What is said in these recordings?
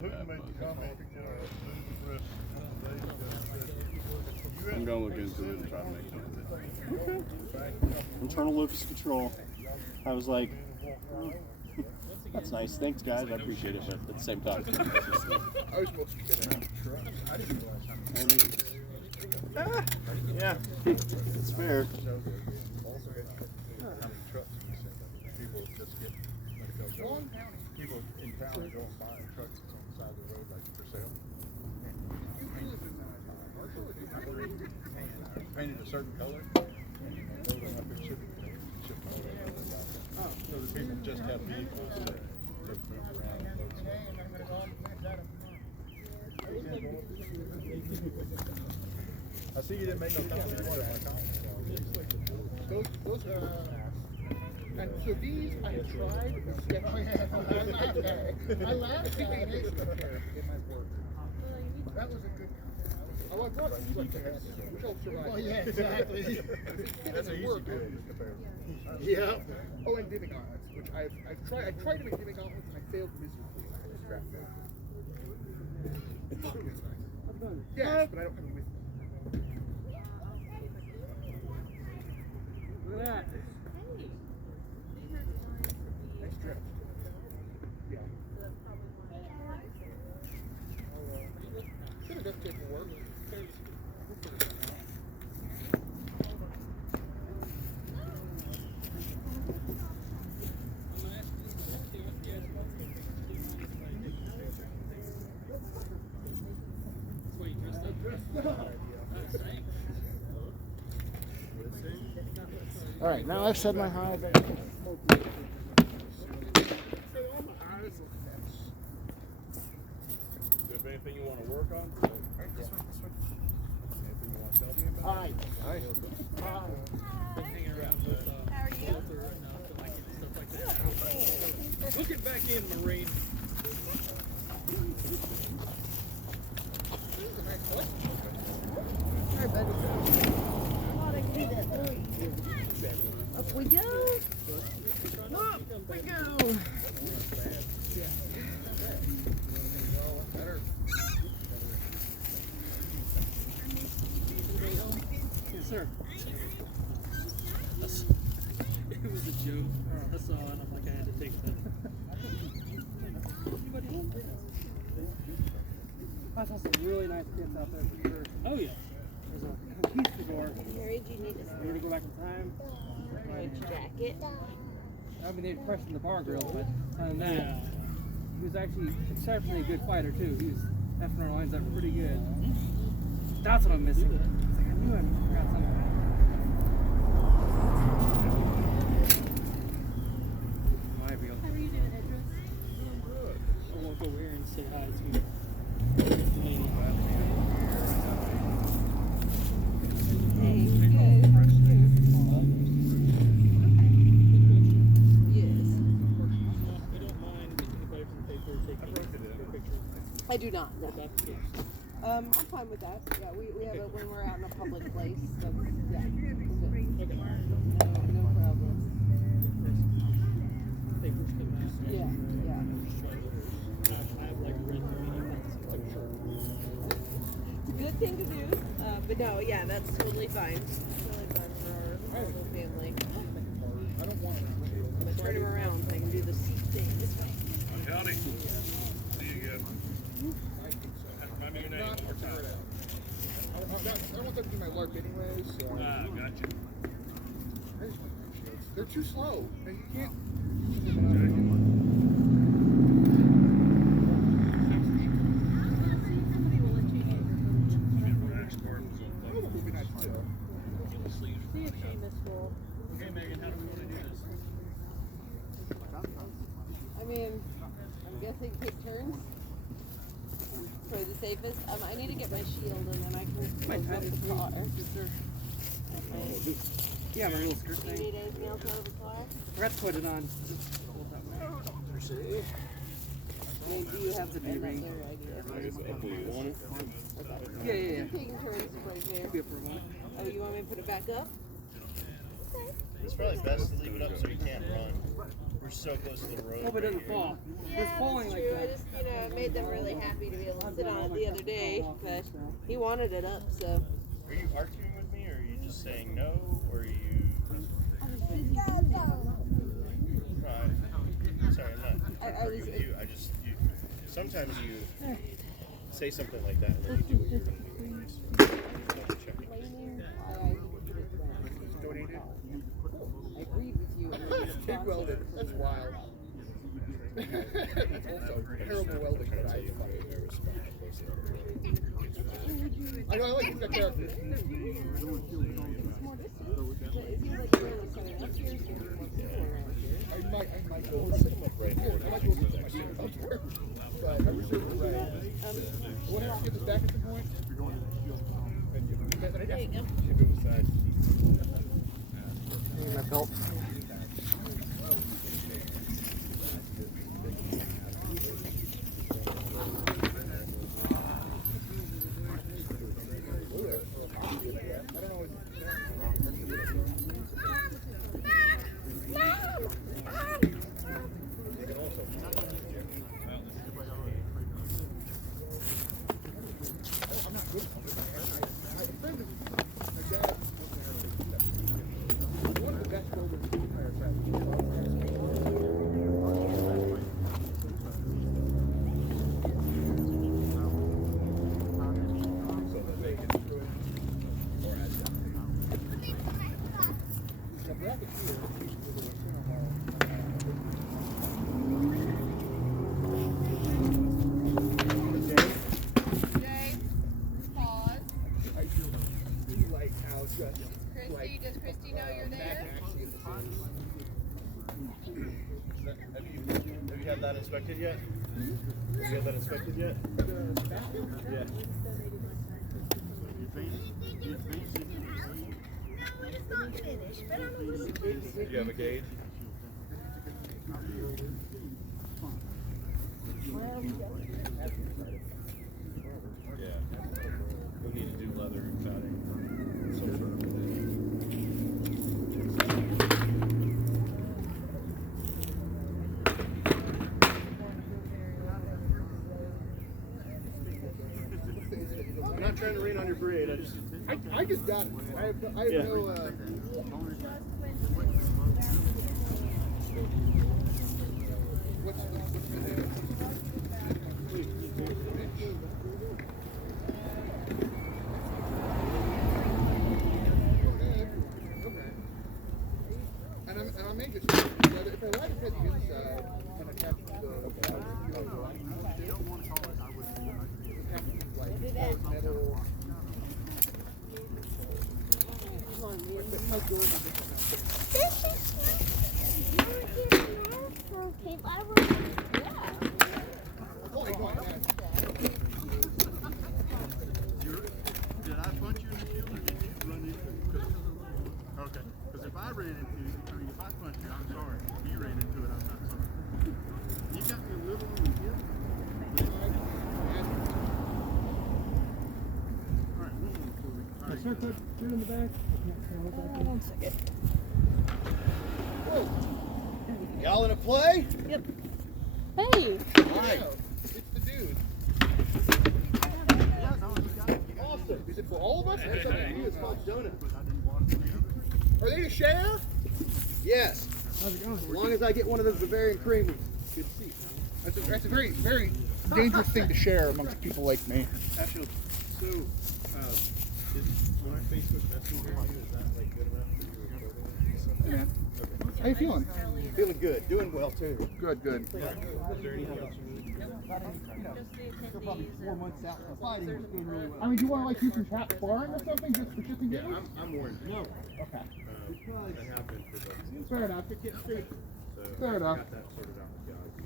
I'm gonna look into it and try to make sense. Internal locus control. I was like, oh, that's nice. Thanks, guys. I appreciate it, but at the same time, I was supposed to get out of the truck. I didn't realize yeah, it's fair. also how many trucks people just get people in town are going buying trucks on the side of the road like for sale. Painted a certain color and load them up in shipping containers. So the people just have vehicles to move around and load stuff. I see you didn't make no comments on my comments. Those and so these I have tried sketching. I laughed at it. That was a good. Oh, I brought some pictures, which will survive. Oh yeah, exactly. That's an easy good. Yeah. Oh, and dipping gauntlets, which I've tried. I tried to make dipping gauntlets and I failed miserably. I had to scrap them. Yes, but I don't have them with me. Look at that. Nice drip. Yeah. Should have duct tape will work. All right, now I've said my hi. Do you have anything you want to work on? Anything you want to tell me about? Hi. Hi. How are you? Look it back in, Marine. Up we go. Up we go. Yes, sir. It was a joke. I saw it. I'm like, I had to take that. Anybody home? I saw some really nice kids out there for sure. Oh yeah. There's a conquistador. Harry, do you need this? Ready to go back in time? Jacket. I mean, they questioned the bar girls, but other than that, he was actually exceptionally a good fighter too. He was effing our lines up pretty good. That's what I'm missing. It's like, I knew I forgot something. My real. How are you doing, Edris? I'll walk over here and say hi to you. Hey, good. Yes. I don't mind anybody from the paper taking a picture. I do not. No. That's the case. I'm fine with that. Yeah, we have it when we're out in a public place. So, yeah. Okay. No problem. Papers come out. Yeah, yeah. I have like red medium picture. It's a good thing to do. But no, yeah, that's totally fine. Totally fine for our whole family. I don't want to. I'm gonna turn him around so I can do the seat thing this way. Howdy. See you again. Remind me your name one more time. I don't want them to do my LARP anyways. So Gotcha. they're too slow. You can't. See if Seamus will. Okay, Megan, how do we want to do this? I mean, I'm guessing take turns for the safest. I need to get my shield and then I can My go tie to is the car. Yeah, my little skirt Do you thing. need anything else out of the car? Forgot to put it on. Just hold that way. I mean, do you have the another idea? Yeah, yeah, yeah. Taking turns right there. Be up for a moment. Oh, you want me to put it back up? Okay. It's probably best to leave it up so you can't run. We're so close to the road. Hope it doesn't fall. It's falling like True. I that. just, it made them really happy to be able to sit on it the other day, but he wanted it up, so. Are you arguing with me, or are you just saying no, or are you? Right. Sorry, I'm not I arguing was- with you. Sometimes you say something like that, and then you do what you're going to do. Just checking. Donated. I agreed with you. TIG welded. That's wild. That's also terrible welding, but I like that character. Is he like really coming up here? Is there more people around here? I might go sit right here. I might go sit myself elsewhere. But I was sure you're right. We'll have to get this back at some point. There you go. If it was size. My belt. One of the best builders in the entire set. The bracket here is a Jay, pause. I like how just Christy, does Christy know you're there? Have you had that inspected yet? Have you had that inspected yet? Yeah. Do you have a gauge? Yeah. You'll need to do leather cutting. Some sort of thing. I'm not trying to rain on your parade. I just got it. I have Yeah. no what's the name? Okay. And I may just if I like it inside and attach the metal. How good is it? Oh, I got that. Did I punch you in the shield or did you run into it? Okay. Because if I ran into you, if I punched you, I'm sorry. If you ran into it, I'm not sorry. You got me a little on the hip. Alright, one more for me. Alright. Sir, put it in the back. One second. Y'all in a play? Yep. Hey! Hi. It's the dude. Awesome. Is it for all of us? Or something you? It's called Donut. Are they to share? Yes. How's it going? As long as I get one of those Bavarian creamies. Good to see. That's a very, very dangerous thing to share amongst people like me. Actually, so, is my Facebook Messenger, is that like good enough for you recording? Hey, man. How you feeling? Feeling good. Doing well, too. Good, good. Is there anything else you need? I mean, do you want to like do some tap sparring or something just for shits and Yeah, giggles? I'm warned. No. Okay. That happened for both. Fair enough. So Fair I enough. got that sorted out with Galaxy.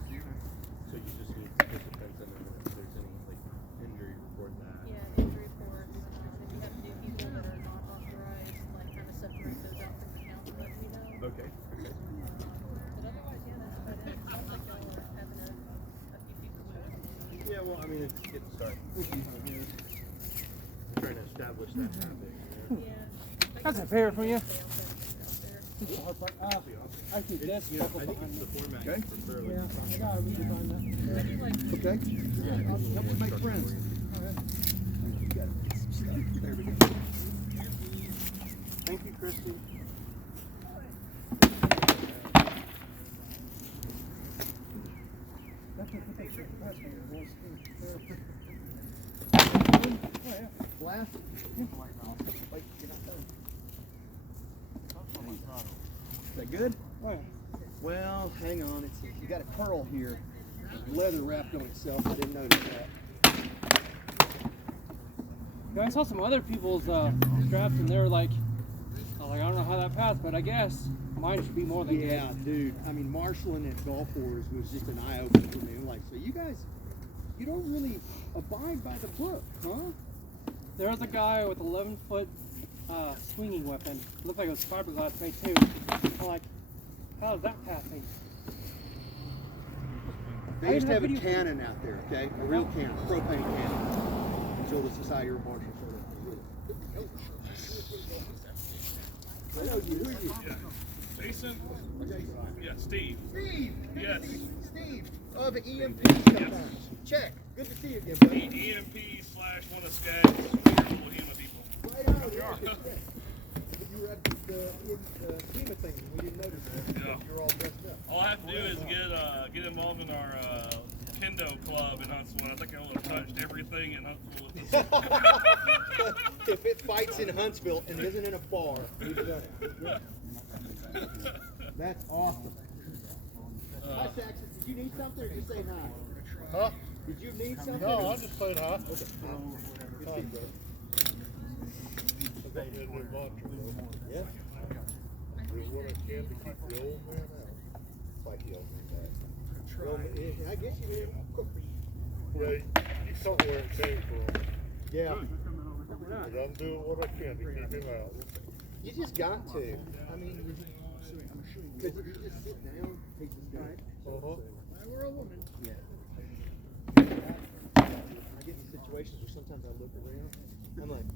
So you just need, it depends on if there's any like injury report that. Yeah, injury reports. If you have new people that are not authorized, like kind of separate those out from the council, let me know. Okay. But otherwise, yeah, that's about it. Sounds like y'all are having a few people show up. Yeah, well, I mean, it's a start. I'm trying to establish that habit. Yeah. That's a favor from you. Stay out there. Actually, this Yeah, I think it's the format Okay. for fairly. Yeah, I gotta read it on that. Okay. Help me make friends. There we go. Thank you, Christy. Last. Is that good? Oh, yeah. Well, hang on. It's you got a curl here. Leather wrapped on itself. I didn't notice that. Yeah, I saw some other people's straps and they were like, I was like, I don't know how that passed, but I guess mine should be more than Yeah, good. dude. I mean, marshalling at golf wars was just an eye opener for me. I'm like, so you guys, you don't really abide by the book, huh? There was a guy with 11-foot swinging weapon. Looked like it was fiberglass made too. I'm like, how is that passing? They used to have a video- cannon out there, okay? A real cannon, propane cannon. Until the Society of Marshals started. I know you. Who are you? Yeah. Jason? Yeah, Steve. Steve. Yes. Steve of EMP sometimes. Check. Good to see you again, buddy. EMP/one of Skag's wonderful human people. Right on. You were at the FEMA thing. We didn't notice that. Yeah. You're all dressed up. All I have to do is get involved in our kendo club in Huntsville. I think I will have touched everything in Huntsville with this. If it fights in Huntsville and isn't in a bar, we've done it. That's awesome. Hi, Saxon. Did you need something or just say hi? Huh? Did you need something? No, I just played high. Okay. Good to see you, bro. Yeah. There's what I can to keep the old man out. Like the old man back. Well, I guess you did. Yeah, you saw where it came from. Yeah. But I'm doing what I can to keep him out. You just got to. I mean, because if you just sit down, take this guy. Uh-huh. We're a woman. Yeah. I get in situations where sometimes I look around. I'm like,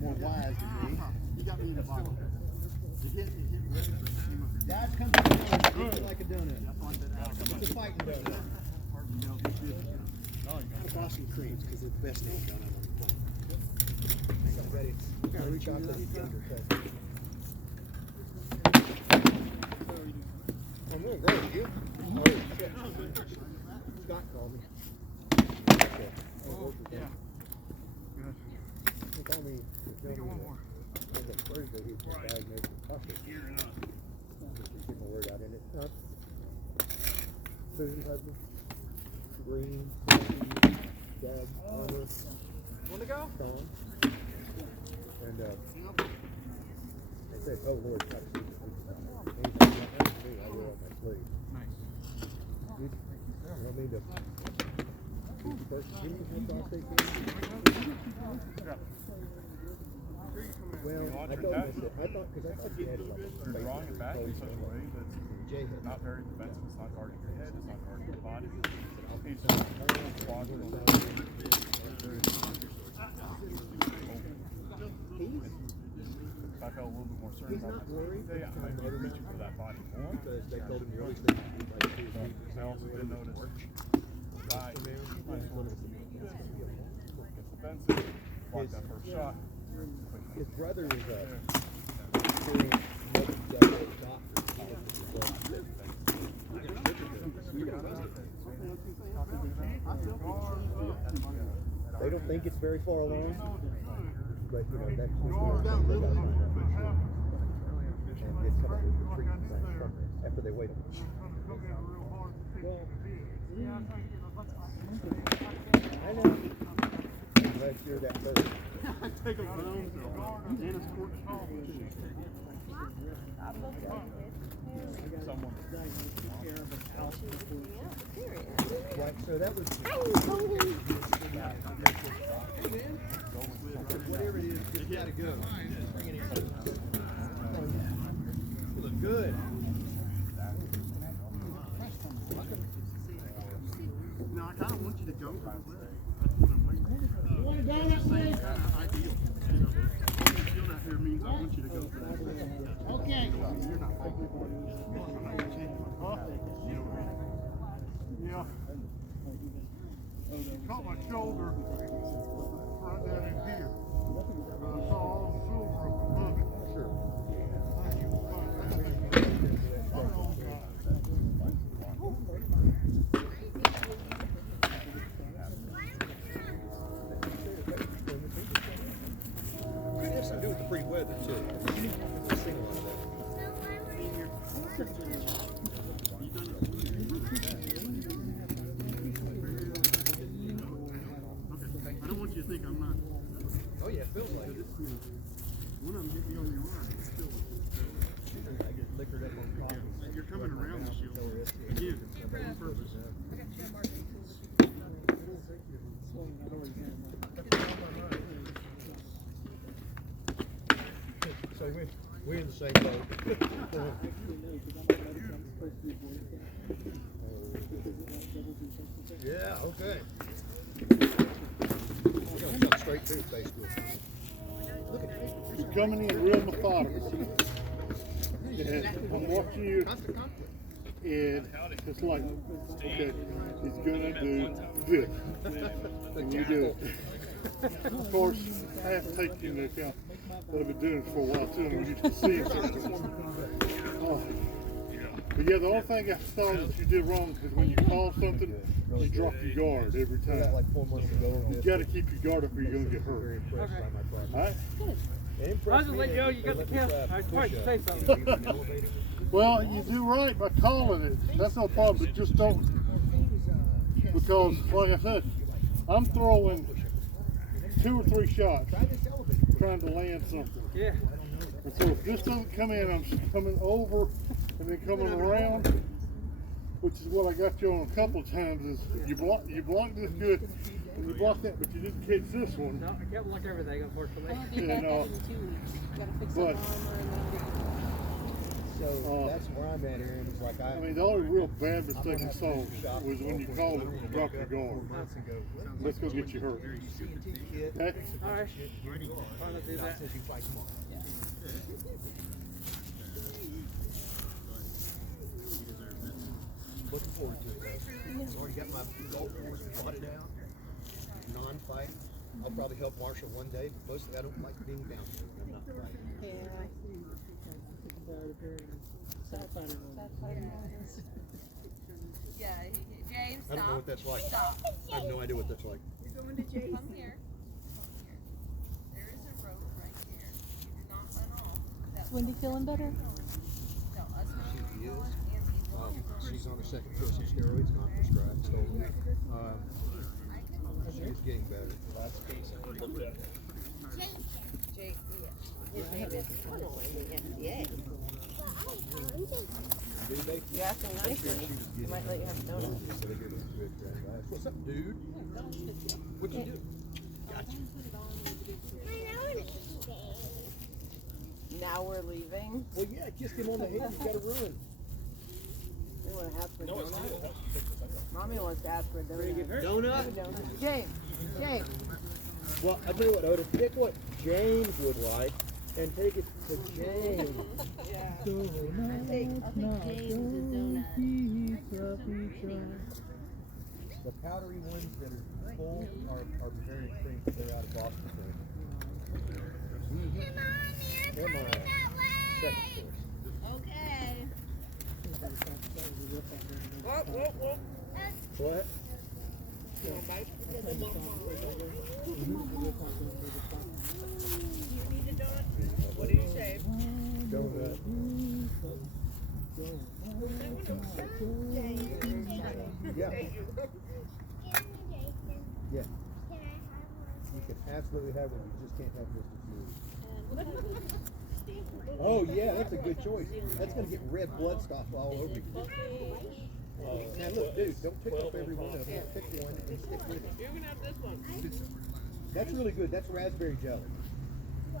more wise than me. You got me in a bottle. Guys, come to the donut. Eat it like a donut. It's a fighting donut. I Boston creams because they're the best damn donut on the planet. I think I'm ready. Gotta reach out to the finger. I'm doing great. You? Oh, shit. Scott called me. Okay. Yeah. He told me one more. Thursday he was diagnosed with prostate. Gearing up. Get my word out in it. Susan husband. Green. Dad. Armor. Want to go? Tom. And they said, oh Lord, try to see anything I will on my sleeve. Nice. You want me to first give me some prostate cancer? Well, I told him, I said, I thought you had like a Drawing it back in such a way that's Jay had not very defensive. It's not guarding your head. It's not guarding your body. He's just squaddling around. If I felt a little bit more certain He's not about worried myself, I might be reaching for that body more. because they told him the early stages would be like 2 weeks. I also did notice that it's defensive. Block that first shot. His brother is a experienced doctor. They don't think it's very far along, but you know that's just and get some of the treatment plans after they wait. Well, I know. I'm glad to hear that first. Take a bone to Dennis Court Hall. Someone. Right, so that was whatever it is, just gotta go. Bring it in. I'm that's what I'm waiting for. It's the same kind of ideal, you know. Holding the shield out here means I want you to go for that. Okay. You're not fighting for it. I'm not gonna change my thought. You know what I mean? Yeah. Caught my shoulder right down in here. But I saw all the silver up above it. Sure. Could have something to do with the free weather too. I sing a lot of that. I don't want you to think I'm not. Oh yeah, it feels like it. One of them hit me on your arm. I get liquored up on coffee. You're coming around the shield. Again, on purpose. So we're in the same boat. Yeah, okay. We're gonna jump straight to Facebook. Look at this. You're coming in real methodical. And I'm watching you, Constant conflict. and it's like, okay, he's gonna do this. And you do it. Of course, I have to take you into account that I've been doing it for a while too, and you can see it. But yeah, the only thing I saw that you did wrong is when you call something, you drop your guard every time. Like 4 months ago. You gotta keep your guard up or you're gonna get hurt. Okay. Alright? I'll just let you know you got the kiss. I was trying to say something. Well, you do right by calling it. That's no problem, but just don't. Because, like I said, I'm throwing 2 or 3 shots trying to land something. Yeah. And so if this doesn't come in, I'm coming over and then coming around, which is what I got you on a couple of times, is you blocked this good, and you blocked that, but you didn't catch this one. No, I kept like everything, unfortunately. I'll do And, that in 2 weeks. Gotta fix but- that armor and then So that's where I'm at, Aaron. It's like I mean, the only real bad mistake I saw was when you called it and dropped your guard. Let's go get you hurt. Okay? All right. Try not to do that. Looking forward to it. I've already got my golf course plotted out. Non-fight. I'll probably help Marshall one day, but mostly I don't like being down there. I'm not fighting. yeah, James, I don't know what that's like. Stop. I have no idea what that's like. Come here. Come here. There is a rope right here. You do not run off. Is Wendy feeling better? No, us She is. She's on her second course of steroids, not prescribed. So she's getting better. Jake, his name is Tunnel in the FDA. You ask him nicely, he might let you have a donut. What's up, dude? What'd you do? Gotcha. Now we're leaving. Well, yeah, kissed him on the head. He's got a ruin. We want to ask for a donut. Mommy wants to ask for a donut. Donut? Have a donut. James. Well, I tell you what, Oda, pick what James would like and take it to James. I think James is donut. The powdery ones that are full are very things. They're out of Boston. Come on. Second course. Okay. What? What do you say? Donut. Yeah. Yeah. You can absolutely have one. You just can't have Mr. Fury. Oh yeah, that's a good choice. That's gonna get red blood stuff all over you. Now look, dude, don't pick up every one of them. Pick one and stick with it. You're gonna have this one. That's really good. That's raspberry jelly. I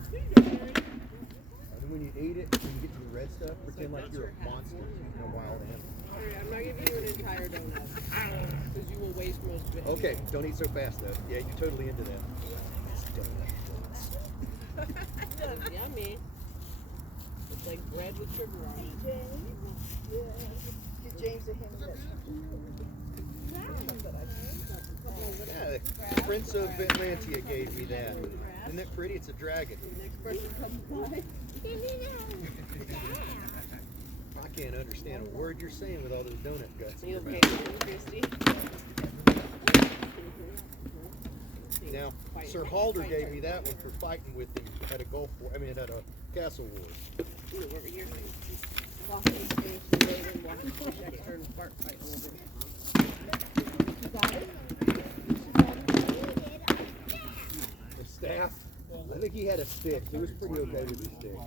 knew and when you eat it, when you get to the red stuff, pretend like you're a monster eating a wild animal. Alright, I'm not giving you an entire donut. Because you will waste most of it. Okay, don't eat so fast though. Yeah, you're totally into that. That's yummy. It's like bread with sugar on it. Get James a hand of that. Yeah, the Prince of Atlantia gave me that. Isn't that pretty? It's a dragon. Next person comes by. I can't understand a word you're saying with all those donut guts. in You your okay, mouth. Christy? Now, Sir Halder gave me that one for fighting with him at a at a Castle War. Ooh, over here. Walking space and later and walking to Dexter and Bart fight a little bit. The staff, I think he had a stick. He was pretty okay with his stick.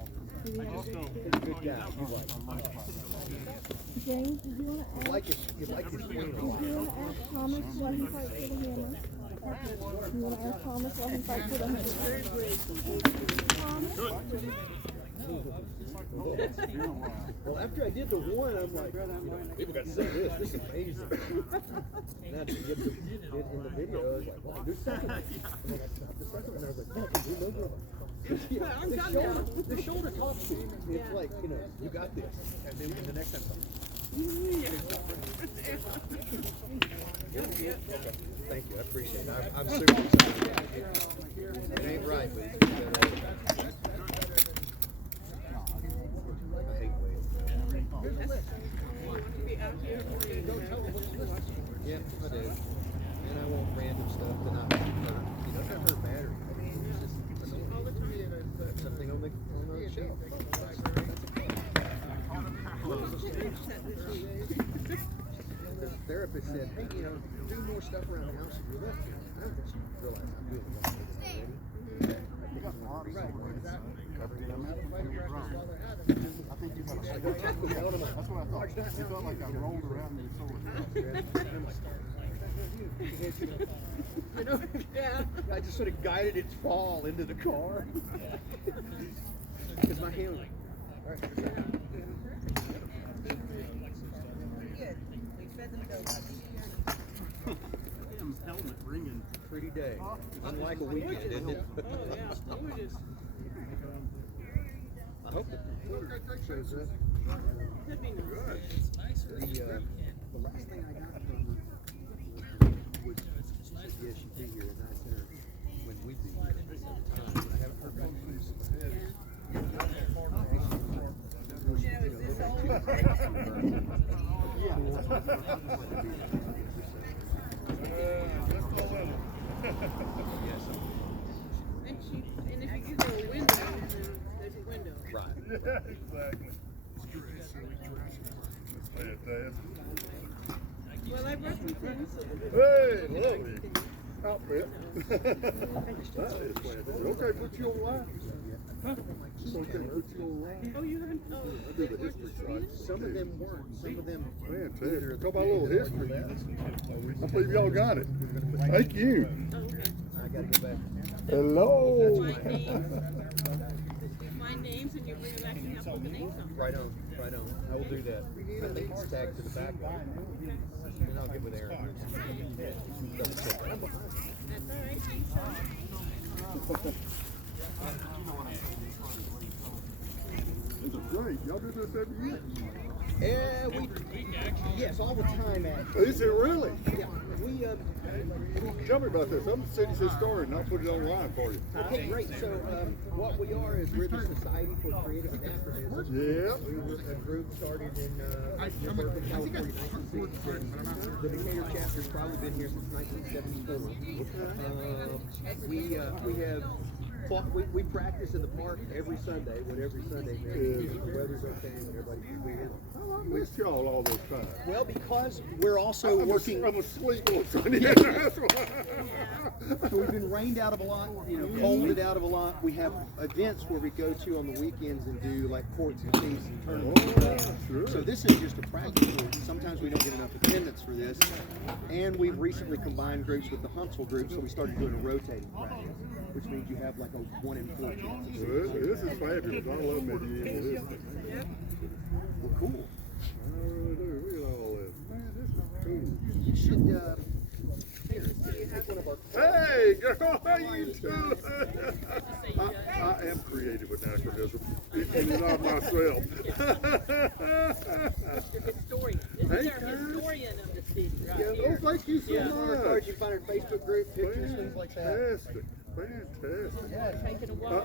He's a good guy. You like him. James, did you want to You like his wing a lot. ask Thomas why he fights with a hammer? You want to ask Thomas why he fights with a hammer? Well, after I did the one, I'm like, people got to see this. This is amazing. And I did in the video, I was like, wow, do something. And then I stopped the second one, I was like, no, do no good. The shoulder talks to you. It's like, you got this. And then the next time, okay, thank you, I appreciate it. I'm super excited. It ain't right, but it's better. I hate weights. Yeah, I do. And I want random stuff to not hurt. It doesn't hurt battery. It's just something on the shelf. The therapist said, hey, do more stuff around the house if you're left here. I just realized I'm doing one thing already. I think you got to that's what I thought. You felt like I rolled around in I just sort of guided its fall into the car. Because my hand was like, all right. Damn helmet ringing. Pretty day. Unlike a weekend, isn't it? I hope the computer shows up. The last thing I got from her was, yeah, she'd be here, and I said her when we'd be here at the time. I haven't heard back from her since then. And if you go a window, there's a window. Right. Exactly. Well, I brought some things. Hey, lovely outfit. Okay, put you online. Okay, put you online. Oh, you haven't? Oh, I do the history side. Some of them weren't. Some of them. Fantastic. Talk about a little history. I believe y'all got it. Thank you. oh, okay. I gotta go back. Hello. Find names and you bring them back and have put the names on. Right on, right on. I will do that. I think it's tagged to the back of it. And I'll get with Aaron. Double check. I'm behind. That's all right. This is great. Y'all do this every year? Yeah, yes, all the time actually. Is it really? Yeah, we Tell me about this. I'm the city's historian, and I'll put it online for you. okay, great. So what we are is we're the Society for Creative Anachronism. Yeah. We were a group started in Berkeley, California, 1960. The Decatur chapter's probably been here since 1974. We have we practice in the park every Sunday, when every Sunday means. The weather's okay and everybody can be in. I missed y'all all those times. Well, because we're also working. I'm asleep on Sunday. That's why. So we've been rained out of a lot, you know, colded out of a lot. We have events where we go to on the weekends and do like courts and feasts and tournaments. So this is just a practice group. Sometimes we don't get enough attendance for this. And we've recently combined groups with the Huntsville group, so we started doing a rotating practice, which means you have like a 1 in 4 chance. This is fabulous. I love medieval history. Well, cool. I really do. Look at all this. Man, this is cool. You should, here, take one of our. Hey, girl, how you doing? I am creative with anachronism, and not myself. Historian. This is our historian of the city, right Yeah, here. oh, thank you so Yeah. I encourage much. you to find our Facebook group, pictures, things like that. Fantastic, fantastic. Taking a walk.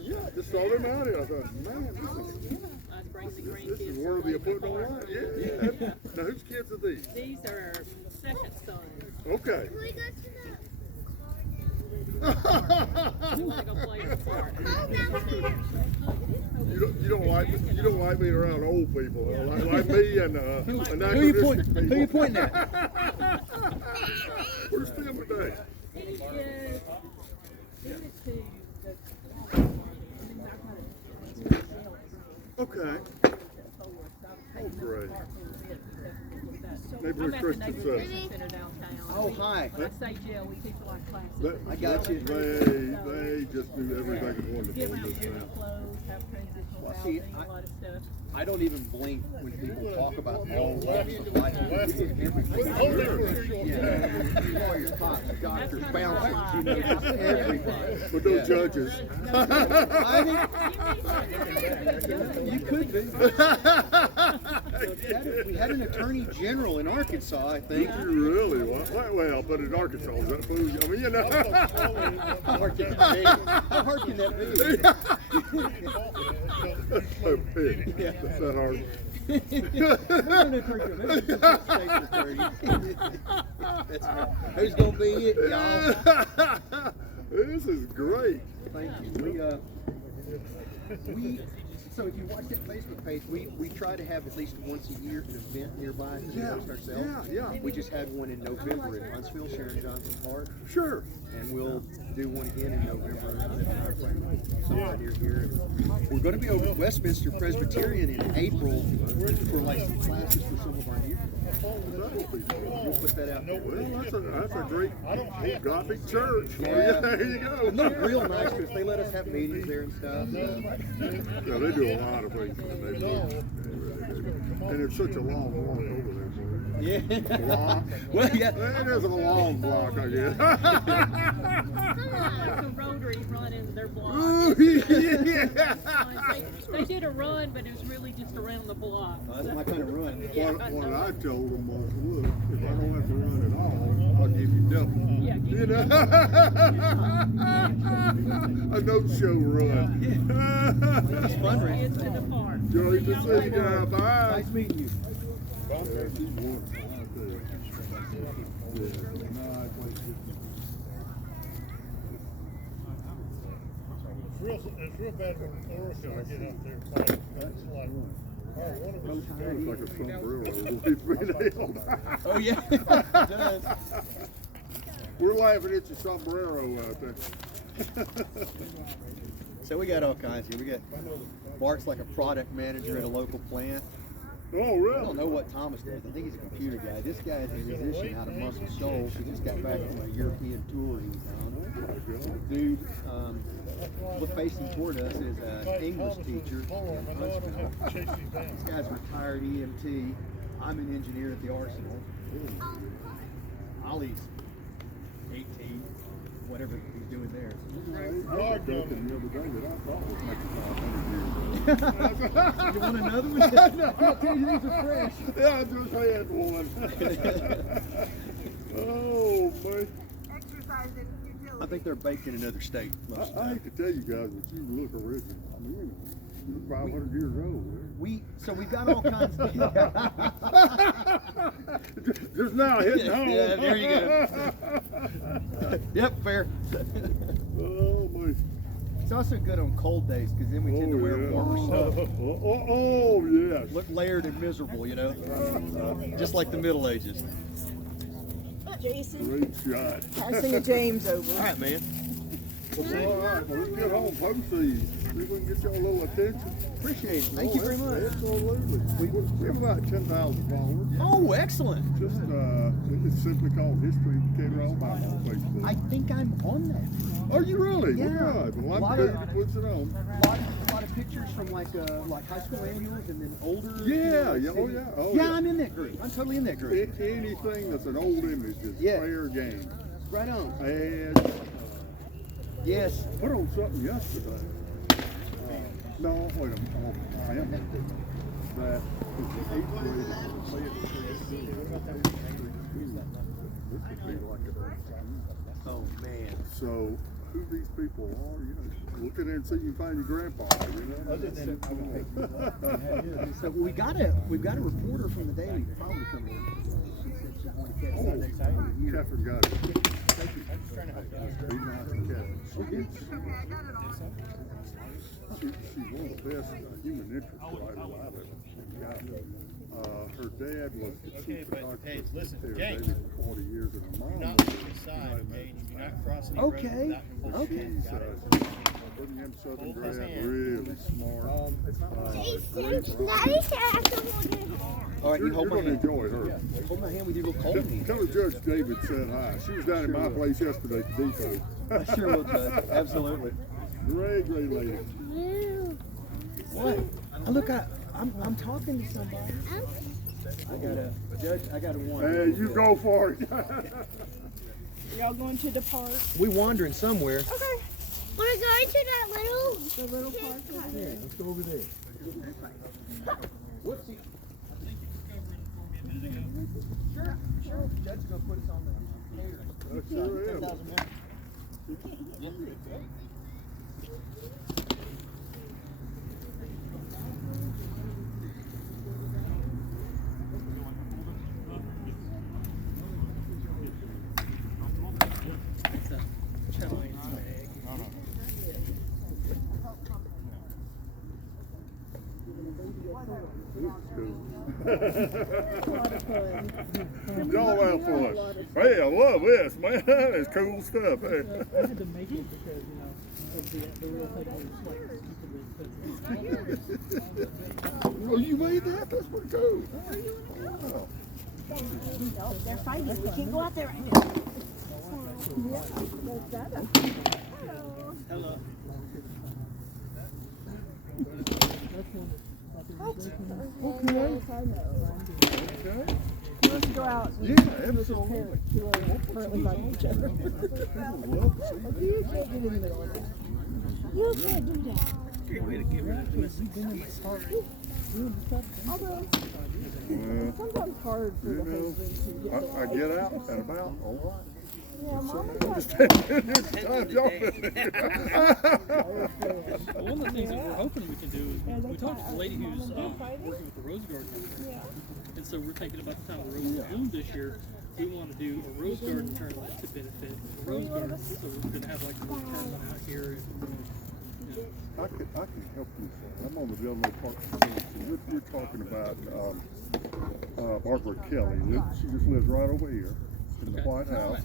Yeah, just saw them out here. I thought, man, Us brings the this grandkids. is worthy of putting online. Yeah. Now, whose kids are these? These are our second son. Okay. We want to go play in the park. You don't like being around old people like me and anachronistic people. Who you pointing at? Where's Tim today? He is headed to Okay. Oh, great. Neighborhood I'm at the Christian neighborhood Center. Christian Center downtown. Oh, hi. When I say jail, we teach a lot of classes. I got you. They just do everything wonderful Give in out this different town. clothes, have transitional Well, see, housing, a lot of stuff. I don't even blink when people talk about all walks of life. Everything. Yeah, lawyers, cops, doctors, bouncers, you know, just everybody. But no judges. I think you could be. We had an attorney general in Arkansas, I think. You really want? Well, but in Arkansas, is that food? I mean, you know. How hard can that be? How hard can that be? Yeah. That's that hard. Who's gonna be it, y'all? This is great. Thank you. So if you watch that Facebook page, we try to have at least once a year an event nearby to host ourselves. Yeah. We just had one in November in Huntsville, Sharon Johnson Park, Sure. and we'll do one again in November around that time frame, somewhere near here. We're going to be over at Westminster Presbyterian in April for like some classes for some of our youth. We'll put that out there. Well, that's a great Gothic church. Yeah. There you go. And they're real nice because they let us have meetings there and stuff. Yeah, they do a lot of things in the neighborhood. And it's such a long walk over there. Yeah. Block. Well, yeah. It is a long block, I guess. Like a Rotary run in their block. Ooh, yeah. They did a run, but it was really just around the block. That's my kind of run. Yeah, What I told them was, look, if I don't have to run at all, I'll give you double. Yeah, give You know? A no-show run. It's fun, right? kids to the park. Joey, to see you guys. Bye. Nice meeting you. It's real bad when Orca I get up there playing. That's like, oh, one of us Looks like a sombrero. Oh, yeah. We're laughing at your sombrero out there. So we got all kinds here. We got Bart's like a product manager at a local plant. Oh, I really? don't know what Thomas does. I think he's a computer guy. This guy's a musician out of Muscle Shoals. He just got back from a European tour he was on. Dude, facing toward us is an English teacher in Huntsville. This guy's a retired EMT. I'm an engineer at the Arsenal. Ollie's 18, whatever he's doing there. I was joking the other day that I thought was making 500 years old. You want another one? No, I'll tell you these are fresh. Yeah, I just had one. Oh, man. I think they're baked in another state. I hate to tell you guys, but you look original. I mean, you're 500 years old. So we've got all kinds of. Just now hitting home. Yeah, there you go. Yep, fair. Oh, man. It's also good on cold days because then we tend to wear warmer stuff. Oh, yes. Look layered and miserable, you know, just like the Middle Ages. Jason. Great shot. Passing a James over. All right, man. All right, well, let's get home, post these. See if we can get y'all a little attention. Appreciate it. Thank you very much. Absolutely. We have about 10,000 followers. Oh, excellent. Just, it's simply called History of Decatur, Alabama on Facebook. I think I'm on that. Are you really? Yeah. Well, good. Well, A lot I'm good of- who puts it on. A lot of pictures from like high school annuals and then older. Yeah, yeah, oh, yeah, oh, yeah. I'm in that group. I'm totally in that group. Anything that's an old image is fair game. Right on. And Yes. put on something yesterday. No, wait a minute. I am. That is the 8th grade. This could be like a. Oh man. So who these people are, you know, look in there and see if you can find your grandpa, you know. So we've got a reporter from the Daily probably coming in. She said she wanted to catch Oh, that next time of the year. Catherine got it. Thank you. I'm just trying to help you. Be nice to Catherine. She's one of the best human interest writers I've ever got. Her dad was the chief photographer there Daily for 40 years, and her mom was Okay. Okay. she's Birmingham Southern grad, really smart. All right, you You're hold my going to hand. enjoy her. Hold my hand with your little cold hand. Tell her Judge David said hi. She was down at my place yesterday at the depot. I sure will, Judge. Absolutely. Great lady. What? Look, I'm talking to somebody. I got a one. Hey, you go for it. Y'all going to the park? We wandering somewhere. Okay. We're going to that little. The little park over there. Let's go over there. What's he? Sure. Judge is gonna put us on the. That sure is. 10,000 more. Y'all out for us. Hey, I love this, man. That is cool stuff. Hey. I had to make it because, you know, the real thing was like Oh, you made that? That's pretty cool. Oh. No, they're fighting. We can't go out there right now. Hello. Okay. Let's go out. Yeah, absolutely. Who are currently fighting each other. You can't get in the middle of that. You can't do that. Great way to get rid of this. Although, Well, sometimes hard for the husband to get I get out and about all right. Yeah, Mama Just it's time y'all Well, one of the things that we're hoping we can do is we talked to the lady who's working with the Rose Garden. And so we're thinking about the time of Rose Bloom this year. We want to do a Rose Garden tournament to benefit the Rose Garden. So we're going to have like a little tournament out here. I can help you. I'm on the Delano Park. You're talking about Barbara Kelly. She just lives right over here in the White House.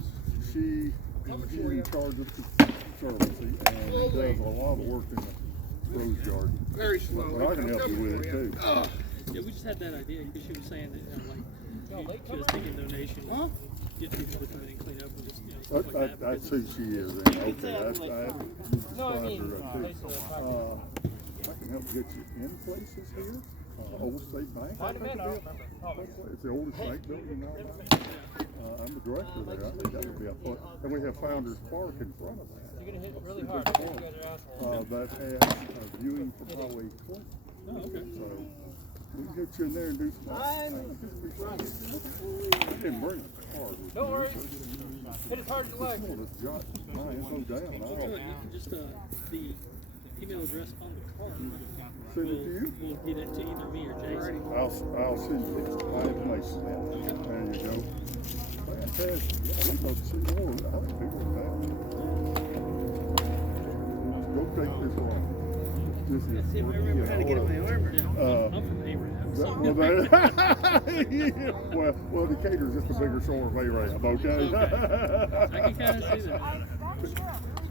She's in charge of the conservancy and does a lot of work in the Rose Garden. Very slow. But I can help you with it too. Yeah, we just had that idea because she was saying that, like, she was taking donations, get people to come in and clean up and just, you know, stuff like that. That's who she is. Okay, that's I can help get you in places here. Old State Bank. It's the oldest bank building in Alabama. I'm the director there. I think that would be a fun. And we have Founders Park in front of that. You're going to hit it really hard. That has a viewing from Highway 20. Oh, okay. So we can get you in there and do some. I didn't bring a car. Don't worry. Hit as hard as you like. Let's jot my info down. You can just, the email address on the card. Send it to you? We'll get it to either me or Jason. I'll send you my information. There you go. Fantastic. Yeah, we'd love to see more. I think people are back. Go take this one. This is. See if I remember how to get in my armor. I'm from Abraham. Well, Well, Decatur's just a bigger, shorter Ram, okay? I can kind of see that.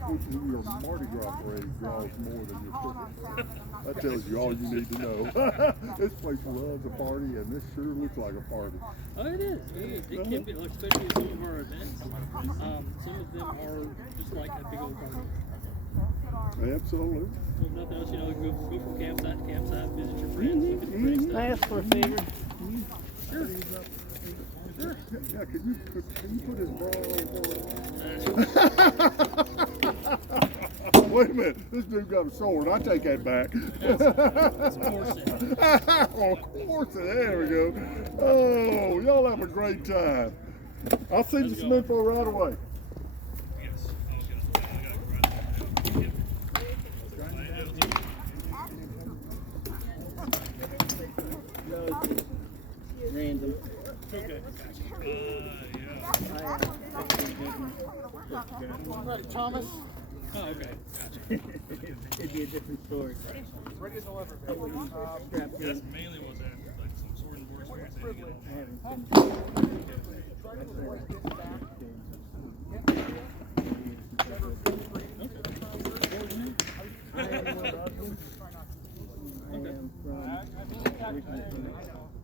Your Mardi Gras parade draws more than your football. That tells you all you need to know. This place loves a party, and this sure looks like a party. Oh, it is. It is. It can be, like, especially at some of our events. Some of them are just like a big old party. Absolutely. If nothing else, you know, go from campsite to campsite, visit your friends, look at the great stuff. Can I ask for a favor? Sure. Sure. Yeah, can you put his bra on? Wait a minute, this dude got a sword. I take that back. It's corset. Oh, corset, there we go. Oh, y'all have a great time. I'll send you some info right away. Yes. Random. Okay. Thomas? Oh, okay. It'd be a different story. Ready to deliver. That's mainly what's after, like some sword and board experience.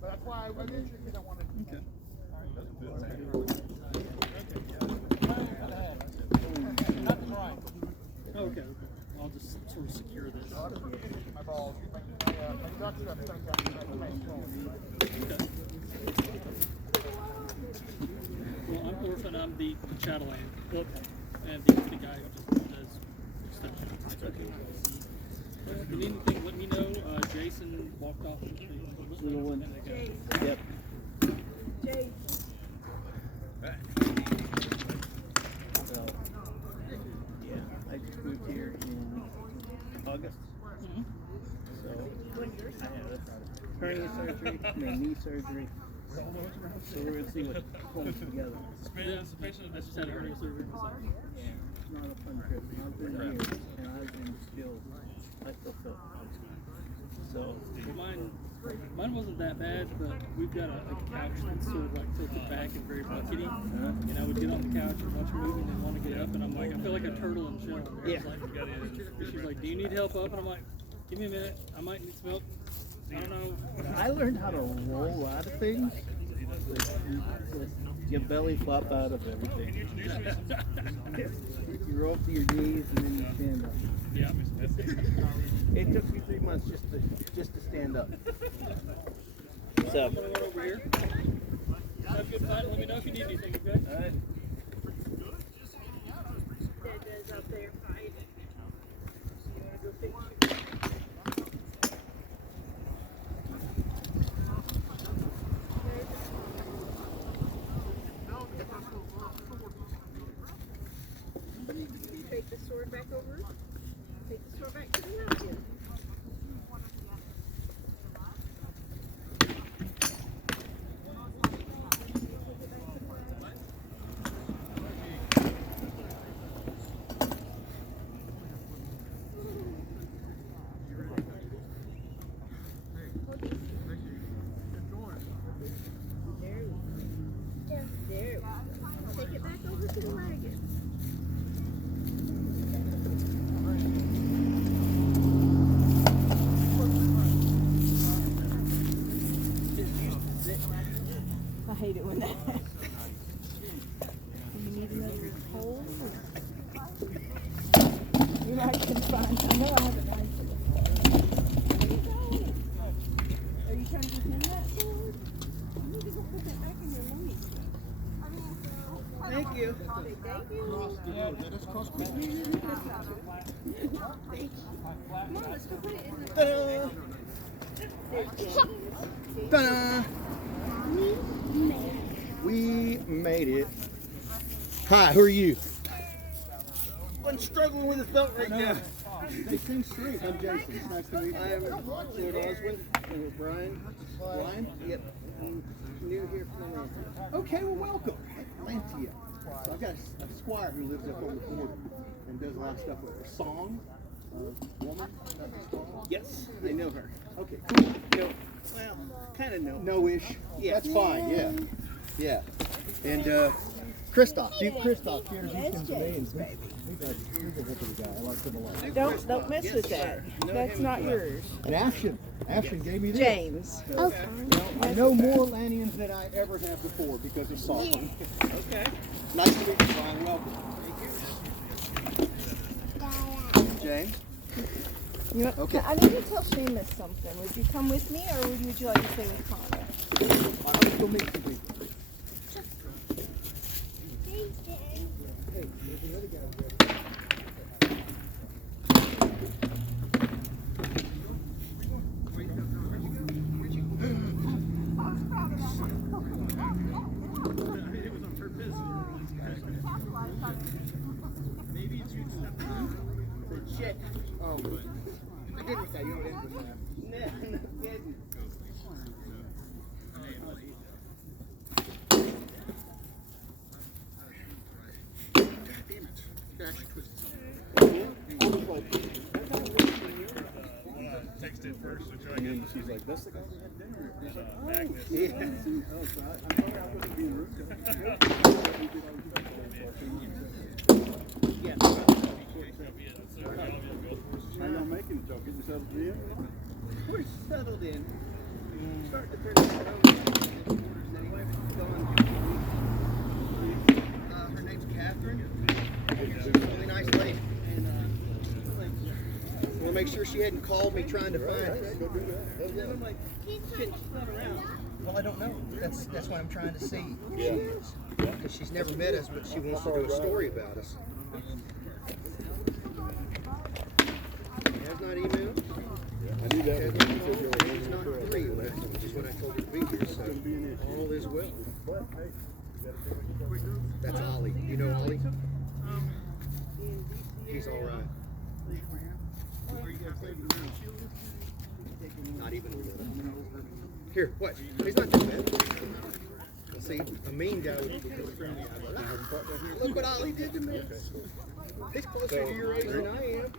That's why I mentioned you don't want to. Okay. Okay. I'll just sort of secure this. My balls. Well, I'm Orphan. I'm the Chatelaine. And the guy who just does stuff. If you need anything, let me know. Jason walked off with the Little one. Yep. Jay. So, yeah, I just moved here in August. So, I had a hernia surgery, and a knee surgery. So we're going to see what holds together. I just had a hernia surgery myself. It's not a fun trip. I've been here, and I've been still, I still feel so. Mine wasn't that bad, but we've got a couch that's sort of like tilted back and very buckety. And I would get on the couch and watch a movie and then want to get up, and I'm like, I feel like a turtle in shell. Yeah. She's like, do you need help up? And I'm like, give me a minute. I might need some help. I don't know. I learned how to roll out of things. Your belly flop out of everything. You roll up to your knees and then you stand up. Yeah. It took me 3 months just to stand up. So. Over here. Have a good time. Let me know if you need anything, okay? All right. Dada's out there fighting. You wanna go fix Take the sword back over. Take the sword back to the mountain. There. Take it back over to the wagon. I hate it when that happens. You need another pole? You might can find. I know I have it nice. Are you trying to pin that sword? You need to go put that back in your money. Thank you. Thank you. Come on, let's go put it in the. Ta-da! We made it. Hi, who are you? I'm struggling with this belt right now. Hey, sing straight. I'm Jason. It's nice to meet you. I am Lord Oswald and with Brian. Brian? Yep. I'm new here from Atlanta. Okay, well, welcome. Atlanta. So I've got a squire who lives up on the border and does a lot of stuff with song. woman? Yes, I know her. Okay, cool. No, well, kind of know. No-ish. Yeah. That's fine, yeah. Yeah. And, Christoph. Christoph shares these things with me, and he's a heck of a guy. I like him a lot. Don't mess with that. That's not yours. And Ashton gave me this. James. Okay. Well, I know more Lannians than I ever have before because of Salt. Okay. Nice to meet you, Brian. Welcome. James? You know, Okay. I need to tell Seamus something. Would you come with me, or would you like to stay with Connor? Let's go meet some people. Hey, there's another guy there. Shit. Oh, I didn't say you didn't with that. No kidding. Texted first to try And to then get she's like, that's the guy we had dinner with. He's like, Magnus. yeah. Oh, so I'm sorry I wasn't being rude. Yeah. How y'all making it? Y'all getting settled in? We're settled in. Starting to turn it around. Her name's Catherine. She's a really nice lady. And I want to make sure she hadn't called me trying to find us. And then I'm like, shit, she's not around. Well, I don't know. That's what I'm trying to see. Yeah. Because she's never met us, but she wants to do a story about us. She has not emailed. I knew that was going to be She's not free, which is when I told her to be here, so all is well. That's Ollie. You know Ollie? He's all right. Not even a little. Here, what? He's not too bad. See, a mean guy would be friendly. Look what Ollie did to me. He's closer to your age than I am.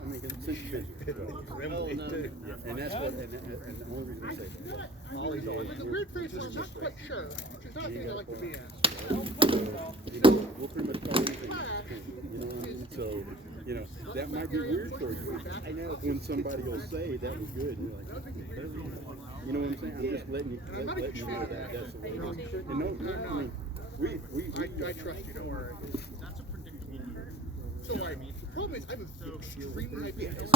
I mean, since you've been Oh, no. and that's what, and the only reason I say that. Ollie's always The weird face is not quite sure. She's not anything like to be asked. You know, we'll pretty much call anything. You know what I mean? So, you know, that might be weird for you. I know. When somebody will say that was good, and you're like, you know what I'm saying? I'm just letting you know that that's the way it is. And no, I mean, I trust you, don't worry. That's a predictable number. So, like, the problem is I'm extremely ideas.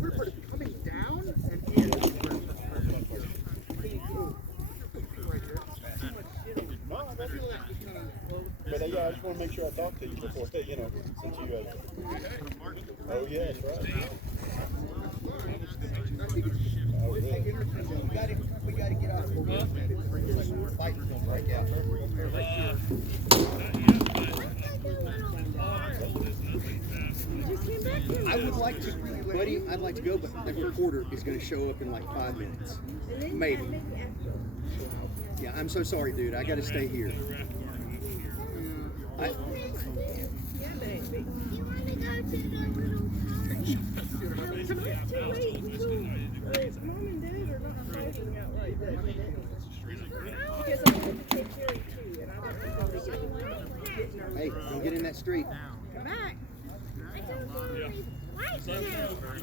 We're coming down and in. But yeah, I just want to make sure I talk to you before, you know, since you guys. Oh yeah, that's right. We got to get out of here. Fight's gonna break out. I would like to, buddy. I'd like to go, but that reporter is going to show up in like 5 minutes, maybe. Yeah, I'm so sorry, dude. I got to stay here. Hey, don't get in that street. Come back.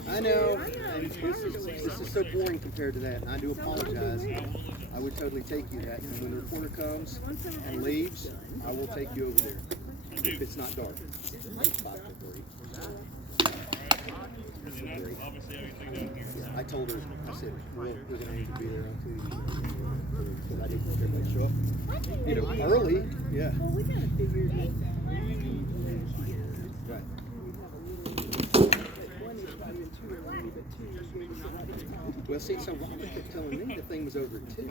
I know. And this is so boring compared to that, and I do apologize. I would totally take you that. And when the reporter comes and leaves, I will take you over there. If it's not dark. 5 to 3. I told her, I said, well, we're going to need to be there on Tuesday. Because I didn't want everybody to show up. You know, early. Yeah. Well, we gotta figure it out. Right. Well, see, so Robert kept telling me the thing was over at 2.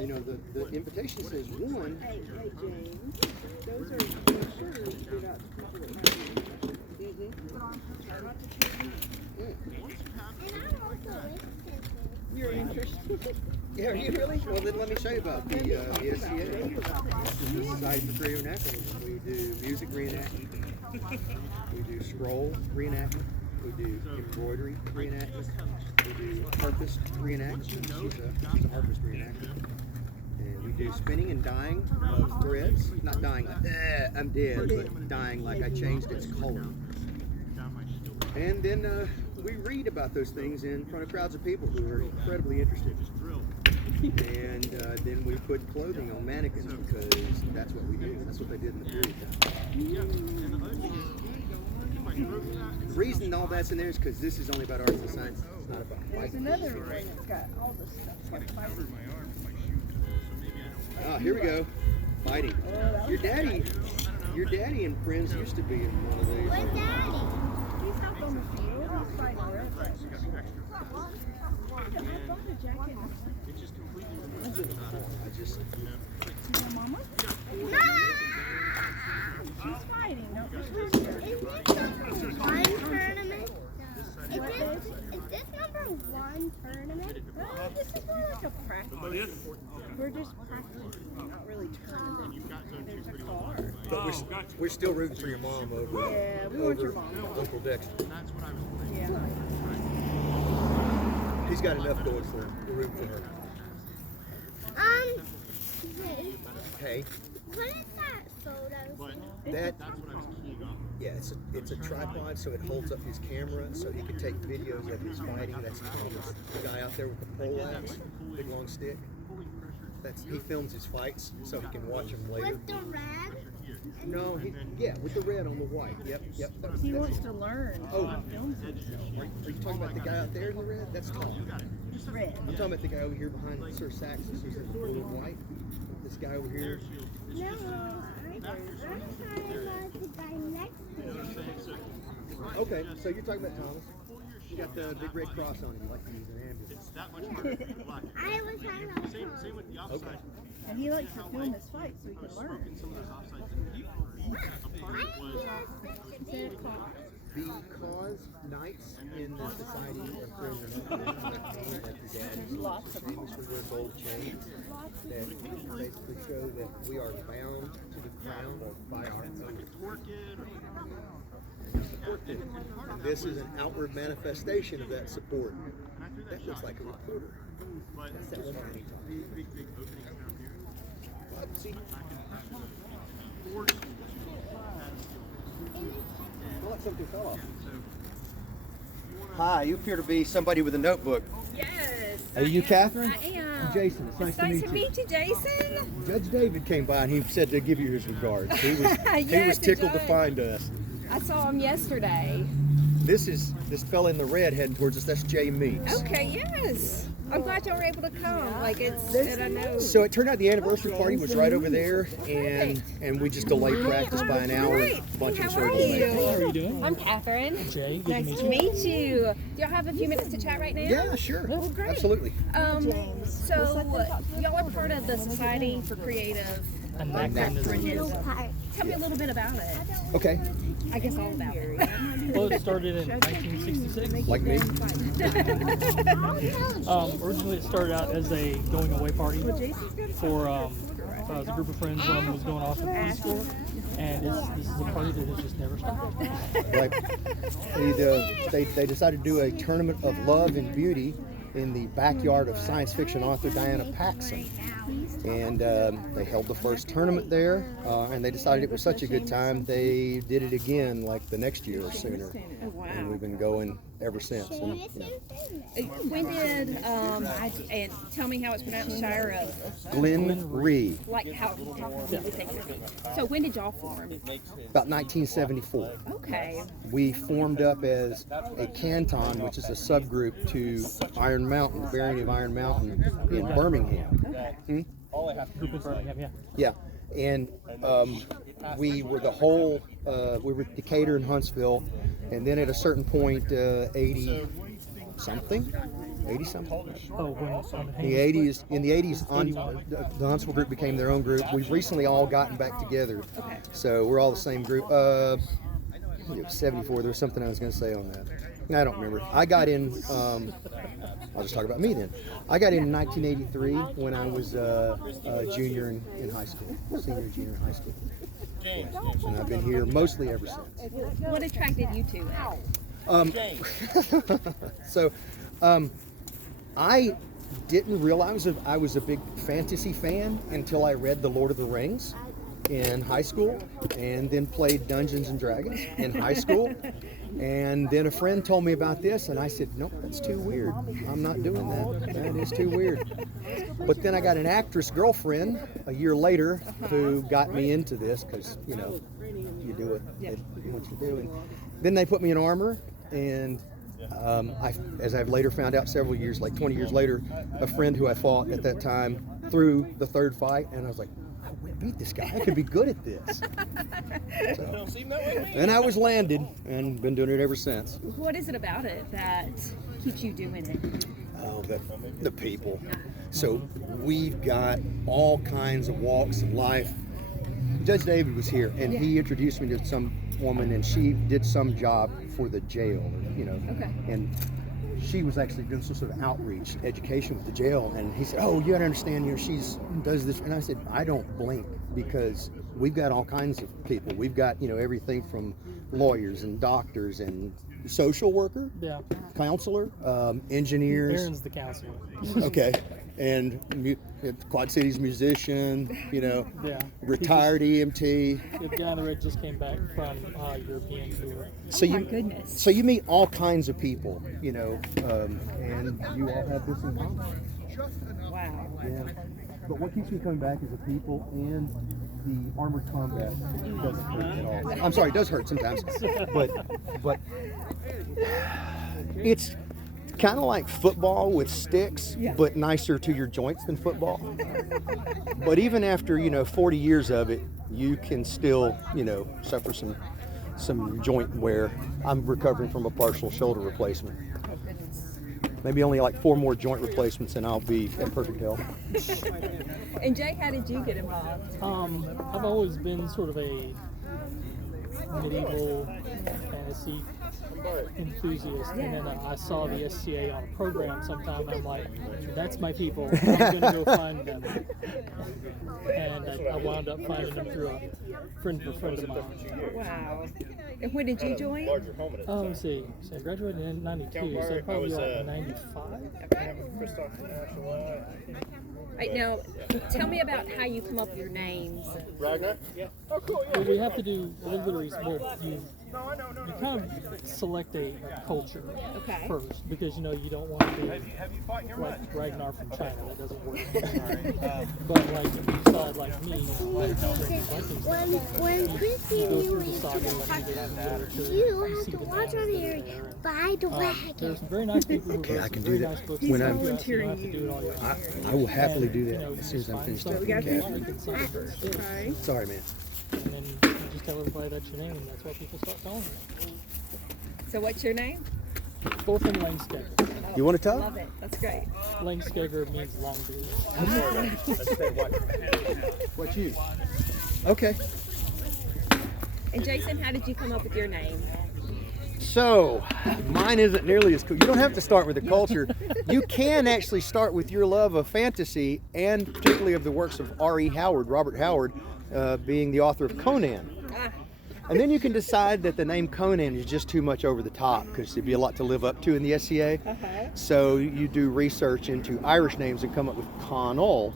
You know, the invitation says 1. Hey, James, those are brochures that get out to people that have You're interested. Yeah, are you really? Well, then let me show you about the SCA. The Society for Creative Anachronism. We do music reenactment. We do scroll reenactment. We do embroidery reenactment. We do harpist reenactment. She's a harpist reenactment. And we do spinning and dyeing of threads. Not dyeing like, I'm dead, but dyeing like I changed its color. And then we read about those things in front of crowds of people who are incredibly interested. And then we put clothing on mannequins because that's what we do. That's what they did in the period time. The reason all that's in there is because this is only about arts and science. It's not about There's fighting. another one that's got all this stuff. Like fighting. Ah, here we go. Fighting. Your daddy and friends used to be in one of these. What daddy? He's out on the field. He's fighting red flags. I bought a jacket. I just. Mama? She's fighting. No, Is this one tournament? Is this number one tournament? this is more like a practice. Oh, it is? We're just practicing, not really tournament. There's a car. But we're still rooting for your mom over. Yeah, we want your mom. Uncle Dexter. Yeah. He's got enough going for him. We're rooting for her. Hey. What is that photo? That, yeah, it's a tripod, so it holds up his camera, so he can take videos of his fighting. That's Thomas, the guy out there with the poleaxe, big long stick. He films his fights, so he can watch them later. With the red? No, with the red on the white. Yep. He wants to learn. Oh, He films himself. are you talking about the guy out there in the red? That's Tom. Red. I'm talking about the guy over here behind Sir Saxon, who's in the blue and white. This guy over here. No, I'm talking about the guy next to him. Okay, so you're talking about Thomas. You got the big red cross on him, like he's an ambulance. I was talking about Tom. Okay. And he likes to film his fight so he can learn. Because knights in the Society of Creative Anachronism, like your dad, Lots of famous for their gold chains that basically show that we are bound to the crown by our oath. And this is an outward manifestation of that support. That looks like a reporter. That looks like see? Like something fell off. Hi, you appear to be somebody with a notebook. Yes. Are you Catherine? I am. I'm Jason. It's nice to meet you. Nice to meet you, Jason. Judge David came by and he said to give you his regards. He was Yes, he was tickled to Judge. find us. I saw him yesterday. This fella in the red heading towards us. That's Jay Meeks. Okay, yes. I'm glad y'all were able to come. Like and I know. So it turned out the anniversary party was right over there, and we just delayed practice by an hour. Great. A bunch of How are you? I'm Catherine. Jay, good Nice to meet you. Do y'all have a few minutes to chat right now? Yeah, sure. Well, great. Absolutely. So y'all are part of the Society for Creative Anachronism. Tell me a little bit about it. Okay. I guess all about it. Well, it started in 1966. Like me. Originally, it started out as a going away party for as a group of friends was going off to Peace Corps, and this is a party that has just never stopped. Right. They decided to do a tournament of love and beauty in the backyard of science fiction author Diana Paxson. And they held the first tournament there, and they decided it was such a good time, they did it again like the next year or sooner. And we've been going ever since. And, When did, and tell me how it's pronounced, Shira? Glen Rhee, Like how So when did y'all form? about 1974. Okay. We formed up as a canton, which is a subgroup to Iron Mountain, Bearing of Iron Mountain in Birmingham. Okay. Group in Birmingham, yeah. Yeah, and we were the whole, we were Decatur and Huntsville, and then at a certain point, 80 something. Oh, when In the 80s, the Huntsville group became their own group. We've recently all gotten back together, so we're all the same group. it was 74. There was something I was going to say on that. I don't remember. I got in. I'll just talk about me then. I got in 1983 when I was a junior in high school, senior, junior in high school. And I've been here mostly ever since. What attracted you to it? I didn't realize I was a big fantasy fan until I read The Lord of the Rings in high school, and then played Dungeons and Dragons in high school. And then a friend told me about this, and I said, nope, that's too weird. I'm not doing that. That is too weird. But then I got an actress girlfriend a year later who got me into this, because, you know, you do what they want you to do. And then they put me in armor, and as I've later found out several years, like 20 years later, a friend who I fought at that time threw the third fight, and I was like, I would beat this guy. I could be good at this. So, and I was landed, and been doing it ever since. What is it about it that keeps you doing it? Oh, the people. So we've got all kinds of walks of life. Judge David was here, and he introduced me to some woman, and she did some job for the jail, you know. Okay. And she was actually doing some sort of outreach, education with the jail, and he said, "Oh, you gotta understand, you know, she's does this," and I said, "I don't blink, because we've got all kinds of people. We've got, you know, everything from lawyers and doctors and social worker, counselor, engineers." Aaron's the counselor. Okay. And Quad Cities musician, you know, retired EMT. The guy on the rig just came back from European tour. So so you meet all kinds of people, you know, and you all have this in common. Wow. Yeah. But what keeps me coming back is the people, and the armored combat doesn't hurt at all. I'm sorry, it does hurt sometimes, but it's kind of like football with sticks, but nicer to your joints than football. But even after, you know, 40 years of it, you can still, you know, suffer some joint wear. I'm recovering from a partial shoulder replacement. Maybe only like 4 more joint replacements and I'll be at perfect health. And Jay, how did you get involved? I've always been sort of a medieval fantasy enthusiast, and then I saw the SCA on a program sometime, and I'm like, that's my people, I'm gonna go find them. And I wound up finding them through a friend of mine. Wow. And when did you join? Let's see, so I graduated in 92, so probably like 95. Right, now, tell me about how you come up with your names. Ragnar? Yeah. Oh, cool. Well, we have to do a little bit of research. Well, you kind of select a culture first, because you know you don't want to be like Ragnar from China. That doesn't work. But like if you decide like me, when Christy knew we you have to watch over here by the wagon. There's some very nice people. Okay, I can do that. When I will happily do that as soon as I'm finished. Sorry, man. And then you just tell everybody that's your name, and that's what people start calling you. So what's your name? Thorfinn Langskeggr. You want to tell? Love it. That's great. Langskeggr means long beard. What you? Okay. And Jason, how did you come up with your name? So, mine isn't nearly as cool. You don't have to start with the culture. You can actually start with your love of fantasy, and particularly of the works of R.E. Howard, Robert Howard, being the author of Conan. And then you can decide that the name Conan is just too much over the top, because there'd be a lot to live up to in the SCA. So you do research into Irish names and come up with Connell.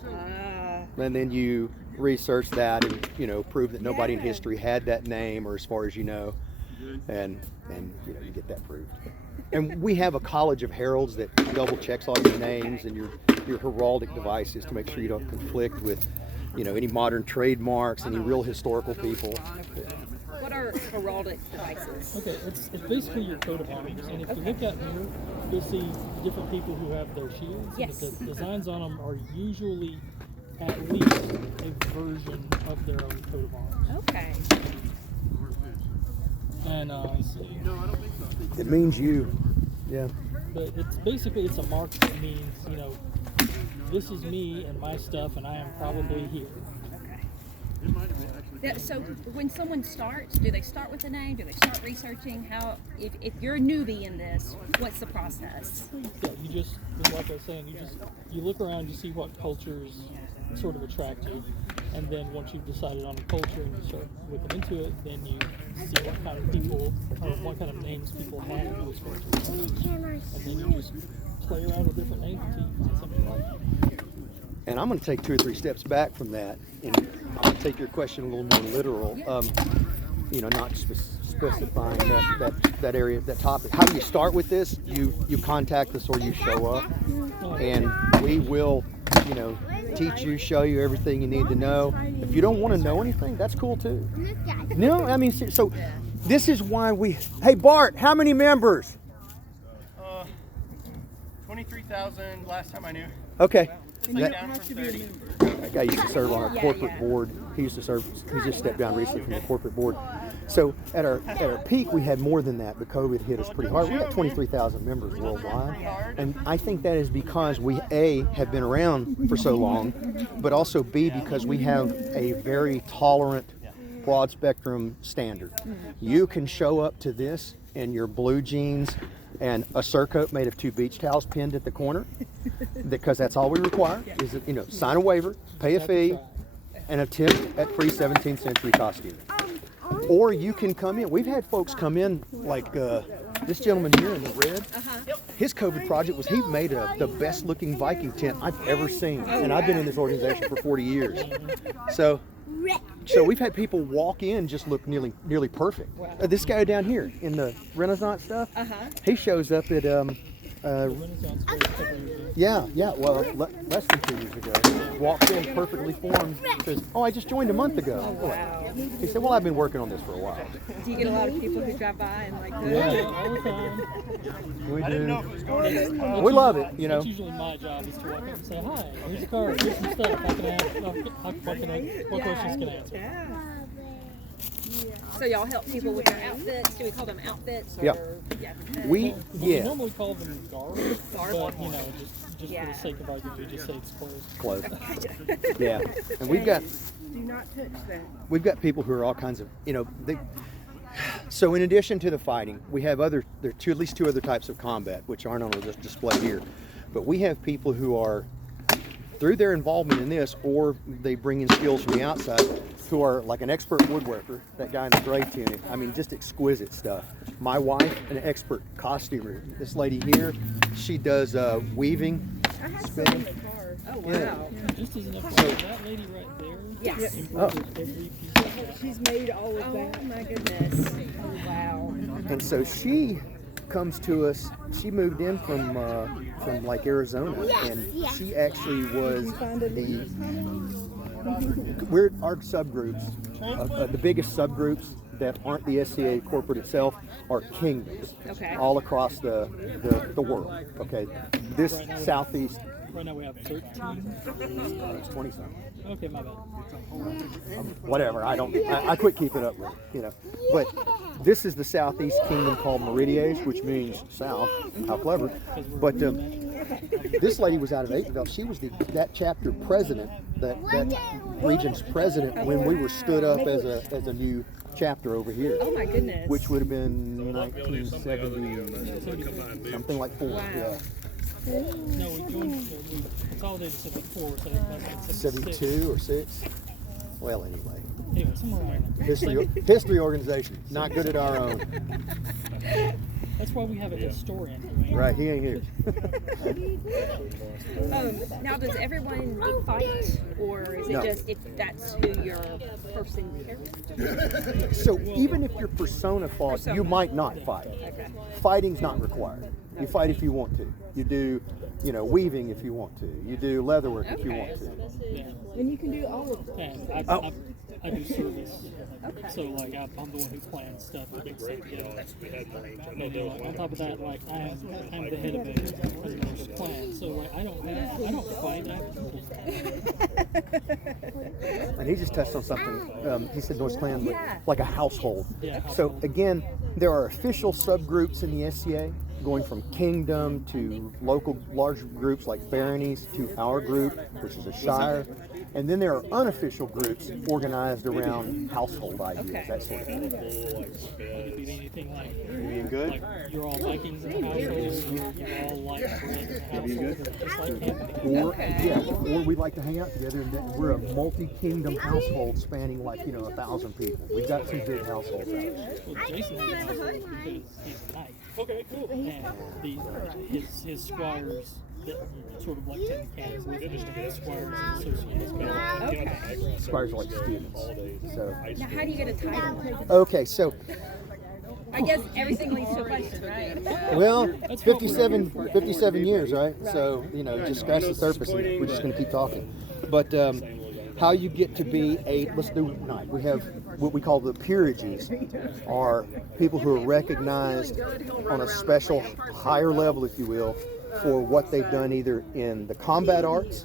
And then you research that and, you know, prove that nobody in history had that name, or as far as you know. And you know, you get that proved. And we have a college of heralds that double checks all your names and your heraldic devices to make sure you don't conflict with, you know, any modern trademarks, any real historical people. What are heraldic devices? Okay, it's basically your coat of arms, and if you look out here, you'll see different people who have their shields. Yes. But the designs on them are usually at least a version of their own coat of arms. Okay. And It means you. Yeah. But it's basically, it's a mark that means, you know, this is me and my stuff, and I am probably here. It might have been actually Yeah, so when someone starts, do they start with a name? Do they start researching? How, if you're a newbie in this, what's the process? Yeah, you just, like I was saying, you look around, you see what cultures sort of attract you, and then once you've decided on a culture and you start looking into it, then you see what kind of people, or what kind of names people have in those cultures, and then you just play around with different names until you find something you like. And I'm going to take 2 or 3 steps back from that, and I'm going to take your question a little more literal. You know, not specifying that area, that topic. How do you start with this? You contact us or you show up, and we will, you know, teach you, show you everything you need to know. If you don't want to know anything, that's cool too. No, I mean, so this is why we. Hey Bart, how many members? 23,000 last time I knew. Okay. Down from 30. That guy used to serve on our corporate board. He used to serve. He just stepped down recently from the corporate board. So at our peak, we had more than that, but COVID hit us pretty hard. We got 23,000 members worldwide, and I think that is because we have been around for so long, but also because we have a very tolerant, broad spectrum standard. You can show up to this in your blue jeans and a surcoat made of 2 beach towels pinned at the corner, because that's all we require. Is that, you know, sign a waiver, pay a fee, and a tip at free 17th century costume. Or you can come in. We've had folks come in like this gentleman here in the red. His COVID project was he made the best looking Viking tent I've ever seen, and I've been in this organization for 40 years. So we've had people walk in just look nearly perfect. This guy down here in the Renaissance stuff, he shows up at well, less than 2 years ago. Walked in perfectly formed. Says, "Oh, I just joined a month ago." He said, "Well, I've been working on this for a while." Do you get a lot of people who drive by and like the Yeah, all the time. We I didn't know do. if it was going to this. We love it, you know. That's usually my job, is to walk up and say, "Hi, here's a card, here's some stuff. How can I what questions can I answer?" So y'all help people with their outfits? Do we call them outfits? Or, Yeah. We We normally call them garb, Garb. but you know, just for the sake of argument, we just say it's clothes. Yeah, and we've got Do not touch that. we've got people who are all kinds of, you know, so in addition to the fighting, we have at least 2 other types of combat, which aren't on the display here. But we have people who are, through their involvement in this, or they bring in skills from the outside, who are like an expert woodworker, that guy in the gray tunic. I mean, just exquisite stuff. My wife, an expert costumer. This lady here, she does weaving, spinning. Oh, wow. Yeah. Just as an FYI, that lady right there Yes. embroiders every piece of it. She's made all of that. Oh my goodness. Oh, wow. And so she comes to us. She moved in from like Arizona, and she actually was we're our subgroups. The biggest subgroups that aren't the SCA corporate itself are kingdoms, all across the world. Okay, this southeast. Right now we have 13. It's 20 something. Okay, my bad. Whatever. I quit keeping up with it, you know. But this is the southeast kingdom called Meridies, which means south. How clever. But this lady was out of Aikville. She was that chapter president, that region's president, when we were stood up as a new chapter over here. Oh my goodness. Which would have been 1970, something like 4. Wow. Yeah. No, we consolidated 74, so it must have been 76. 72 or 6. Well, anyway. Anyway, somewhere around there. History organization, not good at our own. That's why we have a historian. Right, he ain't here. Now, does everyone fight, or is it No. just if that's who your person carries? So even if your persona fought, you might not fight. Okay. Fighting's not required. You fight if you want to. You do, you know, weaving if you want to. You do leatherwork if you want to. Yeah. And you can do all of them. And I do service. So like I'm the one who plans stuff to get stuff together. And then, like, on top of that, like I'm the head of it as a plan. So like I don't fight. I have people. And he just touched on something. He said Norse Clan like a household. Yeah, So again, there are official subgroups in the SCA, going from kingdom to local large groups like baronies to our group, which is a shire, And then there are unofficial groups organized around household ideas, that sort of thing. Could be anything like, Being good? like you're all Vikings in the household, you're all like friends in the household, just like camping. Or, yeah, or we like to hang out together, and then we're a multi-kingdom household spanning like, 1,000 people. We've got some big households out there. Well, Jason has a house because he's a knight. Okay, cool. And his squires that sort of like Tim Cannons with his squires and associates. Okay. Squires are like students. So. Now, how do you get a title? Okay, so I guess everything leads to a question, right? well, 57 years, right? So, just scratch the surface and we're just going to keep talking. But how you get to be let's do knight. We have what we call the peerages, are people who are recognized on a special higher level, if you will, for what they've done either in the combat arts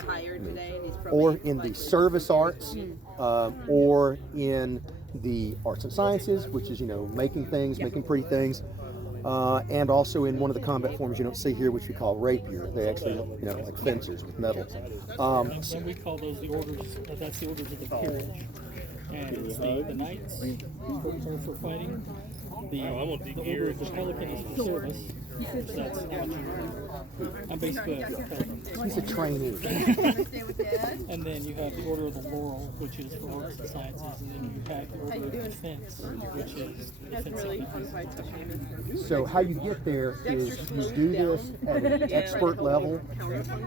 or in the service arts or in the arts and sciences, which is, making things, making pretty things, and also in one of the combat forms you don't see here, which we call rapier. They actually, like fencers with metal. And we call those the orders, that's the orders of the peerage. And the knights are for fighting. The order of the pelican is for service. That's I'm basically a pelican. He's a trainee. And then you have the Order of the Laurel, which is for arts and sciences, and then you have the Order of the Defense, which is defense. So how you get there is you do this at an expert level,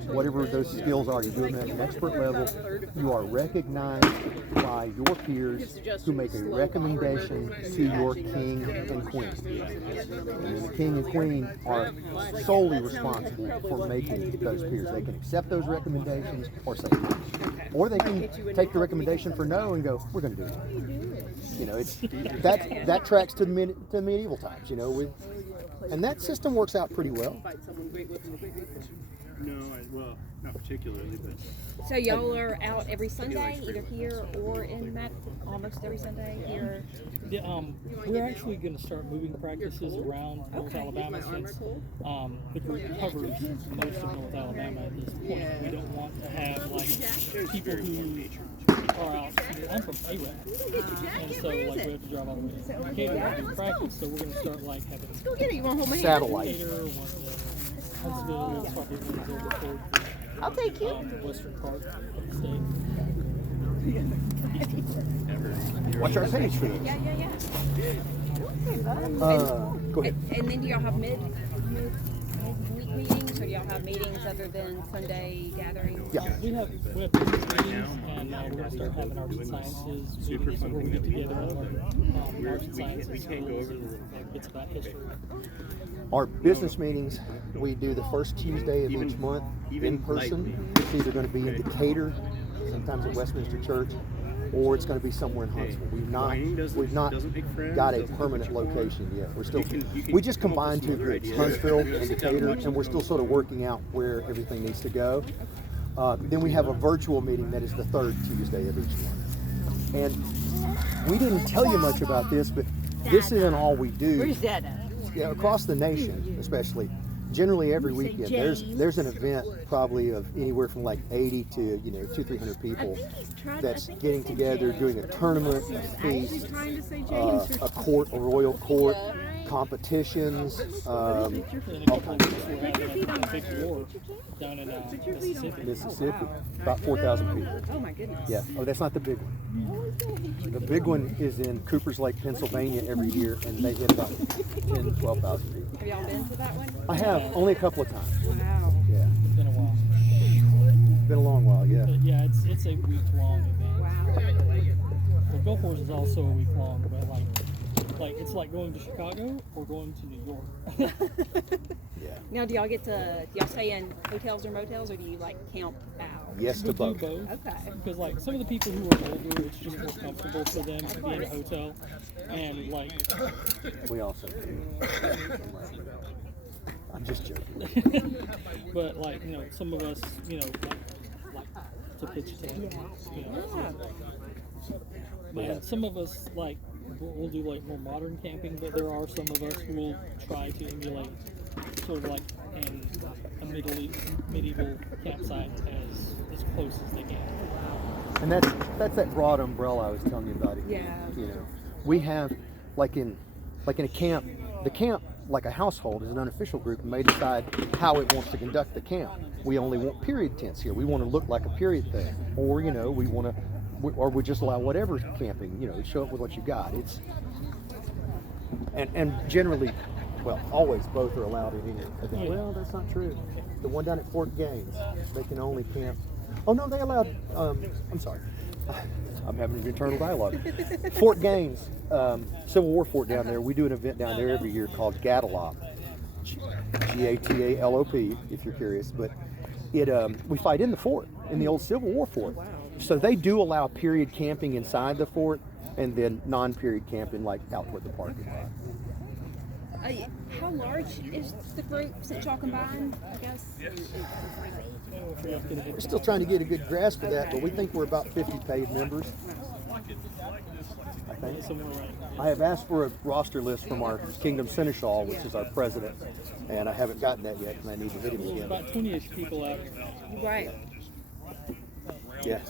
whatever those skills are, you do them at an expert level. You are recognized by your peers who make a recommendation to your king and queen. And the king and queen are solely responsible for making those peers. They can accept those recommendations or say no. Or they can take the recommendation for no and go, we're going to do it. It's that tracks to the medieval times, and that system works out pretty well. No, well, not particularly, but. So y'all are out every Sunday, either here or in almost every Sunday here? Yeah, we're actually going to start moving practices around North Alabama since the group covers most of North Alabama at this point. We don't want to have like people who are out. I'm from AWAC, and so like we have to drive all the way to Decatur to do practice. So we're going to start like having satellite. Huntsville, probably over I'll take you. the western part of the state. Watch our page for this. Yeah. Go ahead. And then do y'all have midweek meetings, or do y'all have meetings other than Sunday gatherings? Yeah. We have business meetings, and we're going to start having arts and sciences meetings where we get together on arts and sciences schools and it's about history. Our business meetings, we do the first Tuesday of each month in person. It's either going to be in Decatur, sometimes at Westminster Church, or it's going to be somewhere in Huntsville. We've not got a permanent location yet. We just combined two groups, Huntsville and Decatur, and we're still sort of working out where everything needs to go. Then we have a virtual meeting that is the third Tuesday of each month. And we didn't tell you much about this, but this isn't all we do. Where's Dada? Yeah, across the nation, especially. Generally, every weekend there's an event probably of anywhere from like 80 to 200-300 people that's getting together, doing a tournament, a feast, a court, a royal court, competitions, all kinds of stuff. Down in Mississippi, about 4,000 people. Oh my goodness. Yeah. Oh, that's not the big one. The big one is in Coopers Lake, Pennsylvania every year, and they hit about 10,000, 12,000 people. Have y'all been to that one? I have, only a couple of times. Wow. Yeah. It's been a while. Been a long while, yeah. But yeah, it's a week-long event. Wow. The Gulf Wars is also a week-long, but like it's like going to Chicago or going to New York. Yeah. Now, do y'all stay in hotels or motels, or do you like camp out? Yes to both. We do both. Okay. Because like some of the people who are older, it's just more comfortable for them to be in a hotel, and like we also do. I'm just joking. But like some of us, like to pitch a tent. But some of us like we'll do like more modern camping, but there are some of us who will try to emulate sort of like a medieval campsite as close as they can. And that's that broad umbrella I was telling you about. Yeah. You know, we have like in a camp, the camp, like a household, is an unofficial group and may decide how it wants to conduct the camp. We only want period tents here. We want to look like a period thing, or you know, we just allow whatever camping. You know, show up with what you got. It's and generally, well, always both are allowed in any event. Well, that's not true. The one down at Fort Gaines, they can only camp. Oh no, they allowed. I'm sorry. I'm having an internal dialogue. Fort Gaines, Civil War fort down there. We do an event down there every year called Gatalop, G-A-T-A-L-O-P, if you're curious. But we fight in the fort, in the old Civil War fort. So they do allow period camping inside the fort, and then non-period camping like out toward the parking lot. How large is the group since y'all combined, I guess? We're still trying to get a good grasp of that, but we think we're about 50 paid members. I think. I have asked for a roster list from our Kingdom Seneschal, which is our president, and I haven't gotten that yet, and I need to hit him again. About 20-ish people out. Right. Yeah,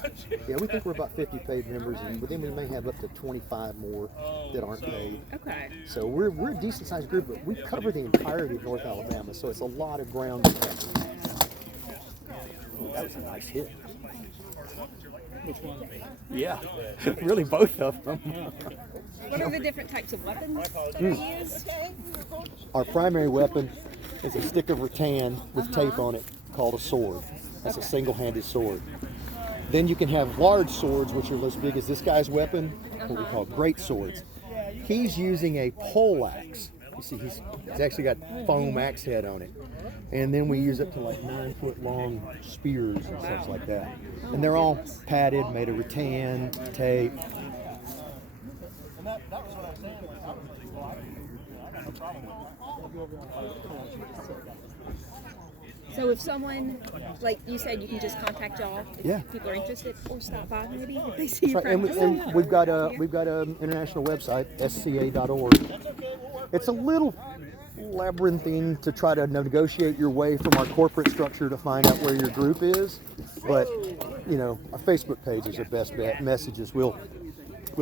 we think we're about 50 paid members, and then we may have up to 25 more that aren't paid. Okay. So we're a decent sized group, but we cover the entirety of North Alabama, so it's a lot of ground to cover. Ooh, that was a nice hit. Which one? Yeah, really both of them. What are the different types of weapons that are used? Our primary weapon is a stick of rattan with tape on it called a sword. That's a single-handed sword. Then you can have large swords, which are as big as this guy's weapon, what we call great swords. He's using a pole axe. You see, he's actually got foam axe head on it. And then we use it to like 9-foot long spears and stuff like that. And they're all padded, made of rattan, tape. So if someone, like you said, you can just contact y'all if people are interested, or stop by maybe if they see you. Right. And we've got a international website, sca.org. It's a little labyrinthine to try to negotiate your way from our corporate structure to find out where your group is, but you know, our Facebook page is the best bet. Messages, we'll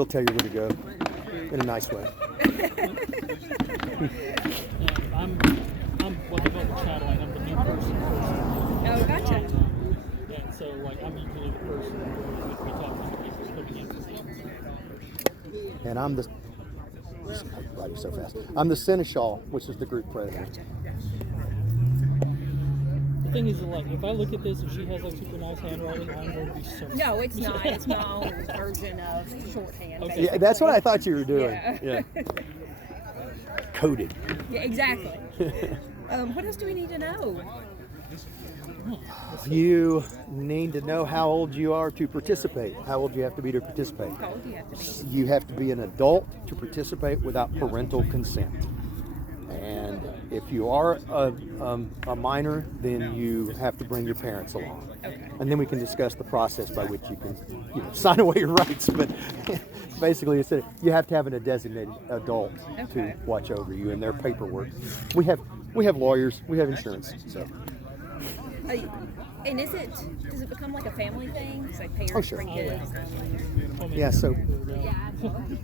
tell you where to go in a nice way. I'm what they call the channeling. I'm the new person. Oh, gotcha. And so, like, I'm usually the person who's going to be talking to people coming in for the And I'm the writing so fast. I'm the Seneschal, which is the group president. The thing is, like, if I look at this and she has like super nice handwriting, I'm going to be so. No, it's not. It's my own version of shorthand. Okay. Yeah, that's what I thought you were doing. Yeah. Coded. Yeah, exactly. What else do we need to know? You need to know how old you are to participate. How old you have to be to participate. How old do you have to be? You have to be an adult to participate without parental consent. And if you are a minor, then you have to bring your parents along. Okay. And then we can discuss the process by which you can, sign away your rights. But basically, it's you have to have a designated adult to watch over you and their paperwork. We have lawyers. We have insurance. So. And does it become like a family thing? It's like parents sure. bring kids. Yeah, so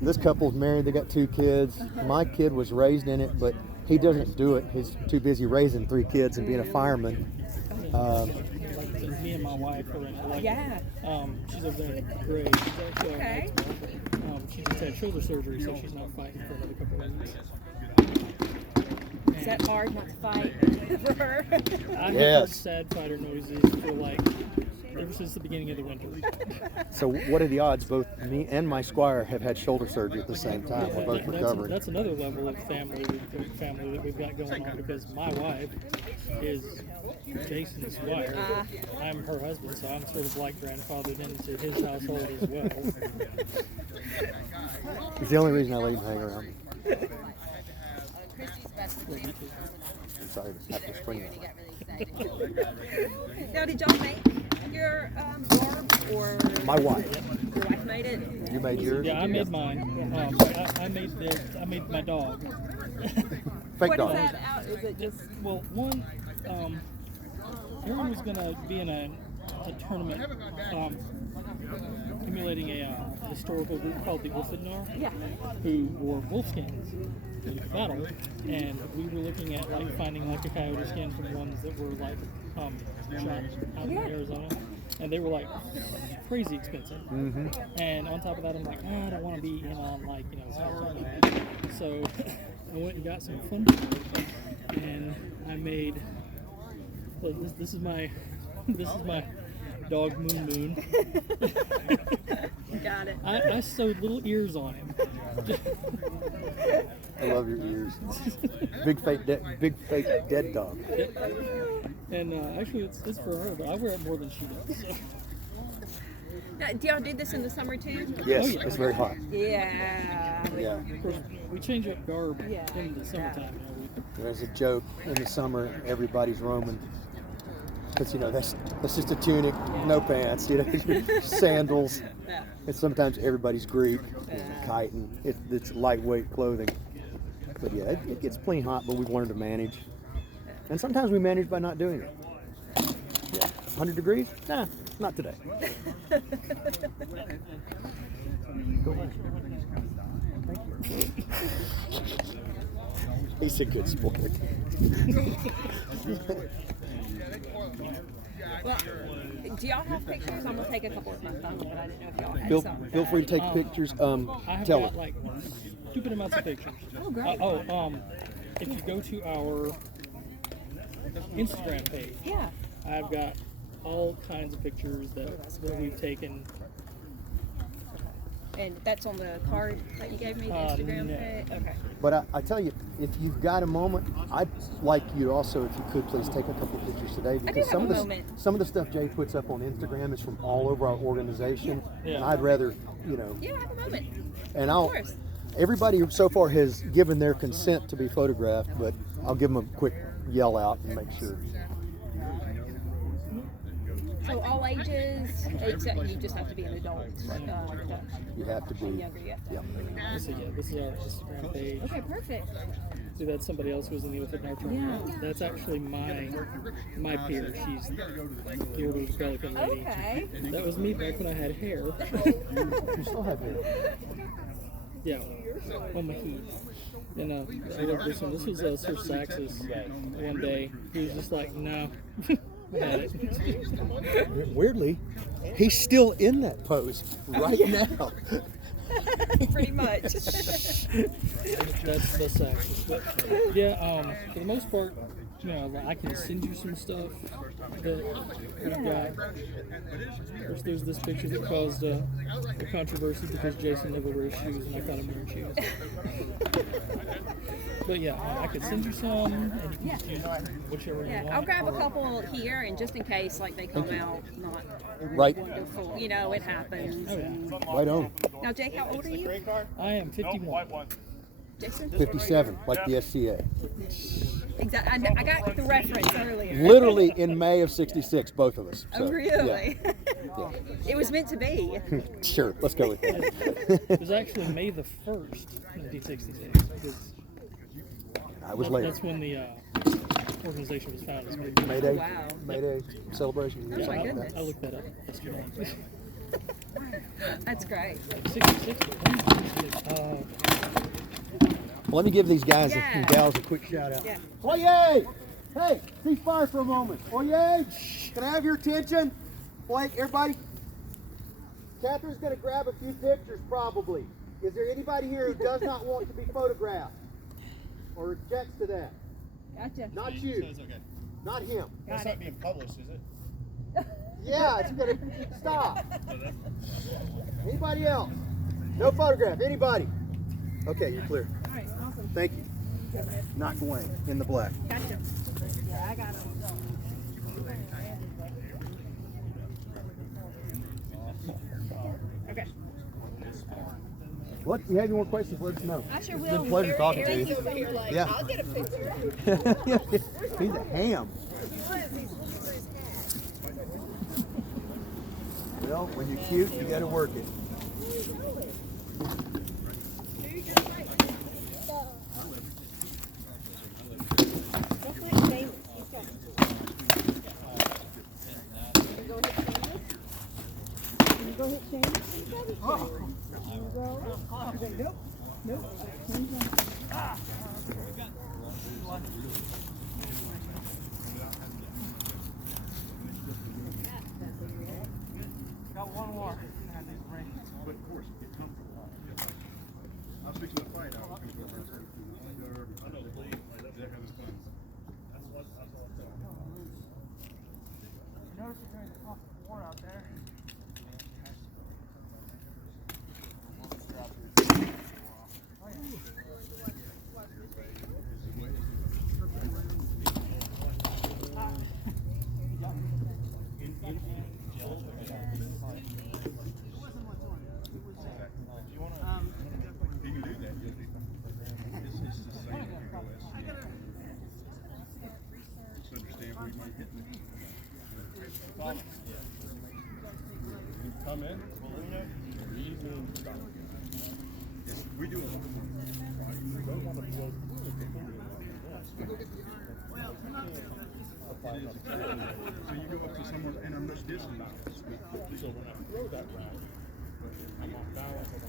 this couple's married, they got 2 kids. My kid was raised in it, but he doesn't do it. He's too busy raising 3 kids and being a fireman. Me and my wife are in it. Like, yeah. She's over there in grade. She's actually okay. She just had shoulder surgery, so she's not fighting for another couple of weeks. Is that hard not to fight for her? I have heard sad fighter noises for like ever since the beginning of the winter. So what are the odds? Both me and my squire have had shoulder surgery at the same time. We're both recovering. That's another level of family that we've got going on, because my wife is Jason's wife. I'm her husband, so I'm sort of like grandfathered into his household as well. It's the only reason I let him hang around. Sorry to have to spring it. Now, did y'all make your garb, or my wife? Your wife made it. You made yours? Yeah, I made mine. I made my dog. Fake what dog. Is that out? Is it just? Well, one, Aaron was gonna be in a tournament. simulating a historical group called the Ulfidnar, Yeah. who wore wolf skins in battle, and we were looking at like finding like a coyote skin from ones that were like shot out in Arizona, and they were like crazy expensive. And on top of that, I'm like, I don't want to be in on like stuff like that. So I went and got some funding, and I made. Well, this is my dog Moon. Got it. I sewed little ears on him. I love your ears. Big fake dead dog. And actually, it's for her, but I wear it more than she does. So. Now, do y'all do this in the summer too? Yes, Oh, yeah. it's very hot. Yeah. Yeah. Of course, we change up garb in the summertime. There's a joke in the summer, everybody's roaming. Because, that's just a tunic, no pants, sandals. And sometimes everybody's Greek, chitin. It's lightweight clothing. But yeah, it gets plain hot, but we've learned to manage. And sometimes we manage by not doing it. Yeah, 100 degrees? Nah, not today. Go ahead. Thank you. He's a good sport. Well, do y'all have pictures? I'm gonna take a couple with my phone, but I didn't know if y'all had some. Feel free to take pictures. I have Tell got it. like stupid amounts of pictures. Oh, great. If you go to our Instagram page, I've got all kinds of pictures that we've taken. And that's on the card that you gave me, the Instagram page? Okay. But I tell you, if you've got a moment, I'd like you also, if you could, please take a couple pictures today, because some of the stuff Jay puts up on Instagram is from all over our organization, and I'd rather, Yeah, have a moment. And Of course. everybody so far has given their consent to be photographed, but I'll give them a quick yell out and make sure. So all ages, except you just have to be an adult. You have to be. Younger, yeah. Yep. This is our Instagram page. Okay, perfect. See, that's somebody else who was in the Ulfidnar tournament. That's actually my peer. She's the Order of the Pelican Lady. Okay. That was me back when I had hair. You still have hair. Yeah, on my heat. And I love this one. This was Sir Saxus one day. He was just like, no. I had it. Weirdly, he's still in that pose right now. Pretty much. That's the Saxus. But yeah, for the most part, I can send you some stuff that we've got. There's this picture that caused a controversy because Jason never wears shoes and I thought him wearing shoes. But yeah, I could send you some, and you can choose whichever you want. I'll grab a couple here, and just in case, like, they come out not wonderful, it happens. Right on. Now, Jake, how old are you? I am 51. Jason? 57, like the SCA. Exactly. I got the reference earlier. Literally in May of '66, both of us. So, Oh, really? Yeah. It was meant to be. Sure, let's go with that. It was actually May the 1st, 1966. Because I was late. That's when the organization was founded. May Day, Wow. May Day celebration. Oh, my goodness. I looked that up yesterday. That's great. 66. Let me give these guys Yeah. and gals a quick shout out. Yeah. Oye! Hey, cease fire for a moment. Oye! Can I have your attention? Blake, everybody? Catherine's going to grab a few pictures probably. Is there anybody here who does not want to be photographed? Or objects to that? Gotcha. Not you. Not him. That's not being published, is it? Yeah, it's going to stop. Anybody else? No photograph. Anybody? Okay, you're clear. All right, awesome. Thank you. Not Dwayne, in the black. Gotcha. Yeah, I got him. Okay. What? You have any more questions? Let us know. I sure It's will. been a pleasure talking to you. Over here, like, Yeah. I'll get a picture. He's a ham. Well, when you're cute, you got to work it. Go hit Shane. Nope. Nope. Got one more. But of course, get comfortable. I was fixing to fight out. I know Lee, like, they're having fun. That's what I'm saying. Notice you're trying to talk more out there. You can do that. It's the same as just understand where you might hit me. Come in, read and stop. Yes, we do it. You don't want to blow through it before you So you go up to someone and I'm not dissing now. So when I throw that round, I'm off balance and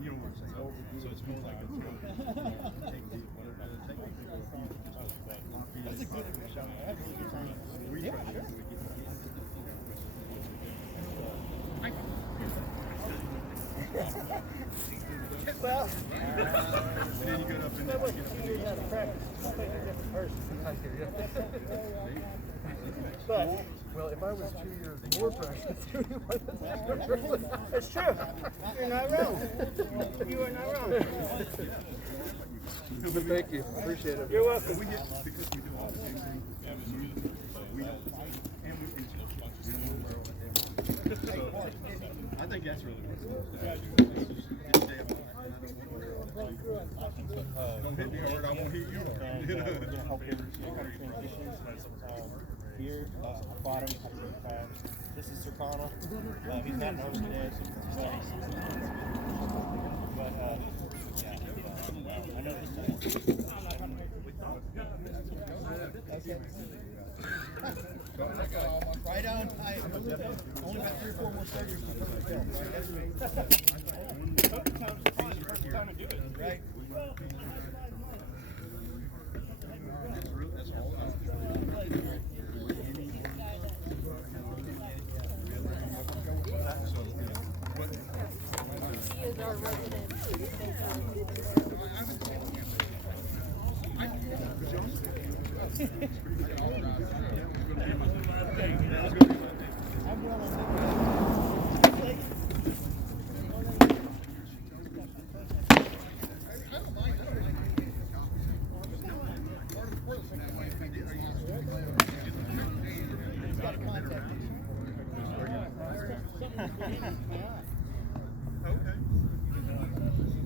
You know what I'm saying? So it's more like that's a good shot. I had a really good time. Yeah, sure. Well, then you get up and but, well, if I was 2 years more practice, it's true. You're not wrong. You are not wrong. Thank you. Appreciate it. You're welcome. We get, because we do all the same thing. We don't fight and we teach it. So I think that's really what it's don't hit me hard, I won't hit you hard. We're going to help him transitions. Here, bottom, this is Circana. He's not nervous today, so he's starting season. But, I know this Right on. I only got 3 or 4 more surgeries to come. Right. That's all. He is our resident.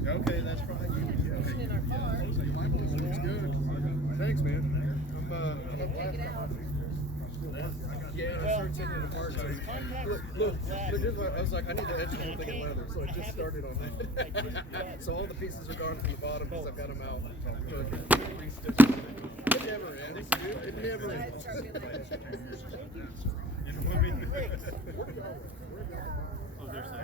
Okay, that's fine. Okay. Looks good. Thanks, man. I'm yeah, I started sending it apart. Look, here's what I was like, I need to edge the whole thing in leather, so I just started on that. So all the pieces are gone from the bottom because I've got them out. So I can re-stitch them. It never ends, dude. It never ends. You know what I mean? Oh, there's that.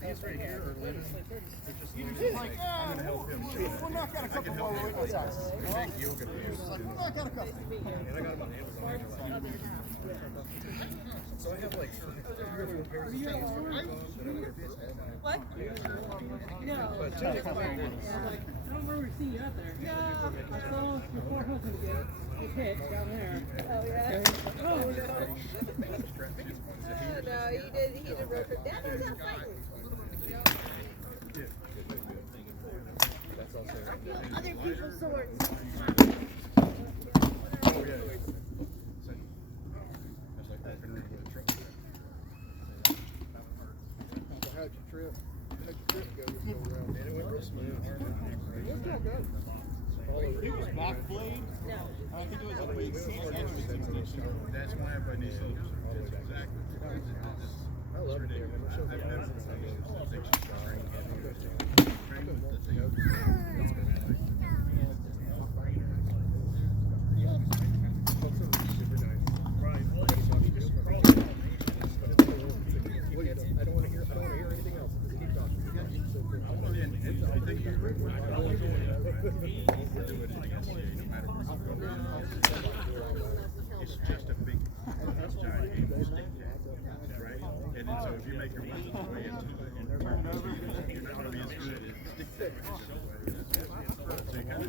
These right here are linen. They're just linen. I'm gonna help him. We'll knock out a couple more with Wiggles house. Big yoga pants. We'll knock out a couple. And I got them on Amazon. So I have like 3 or 4 pairs of pants for my dog that I wear for all my. What? No. But 2 different ones. I don't remember seeing you out there. Yeah. I saw your poor husband again. Get hit down there. Oh, yeah? Oh, No, he did road trip. Dad was out fighting. That's all Sarah. Other people's swords. Oh, yeah. That's like walking around with a truck. So how'd your trip go around? And it went real smooth. It worked out good. It was Bach blade? No. I think it was a blade. That's why I buy these soldiers. That's exactly. I love it. I've never I don't want to hear anything else. Keep talking. It's just a big, giant game to stick to, right? And then so if you make your muscles way into it and turn over, you're not going to be as good as stick to it. So you kind of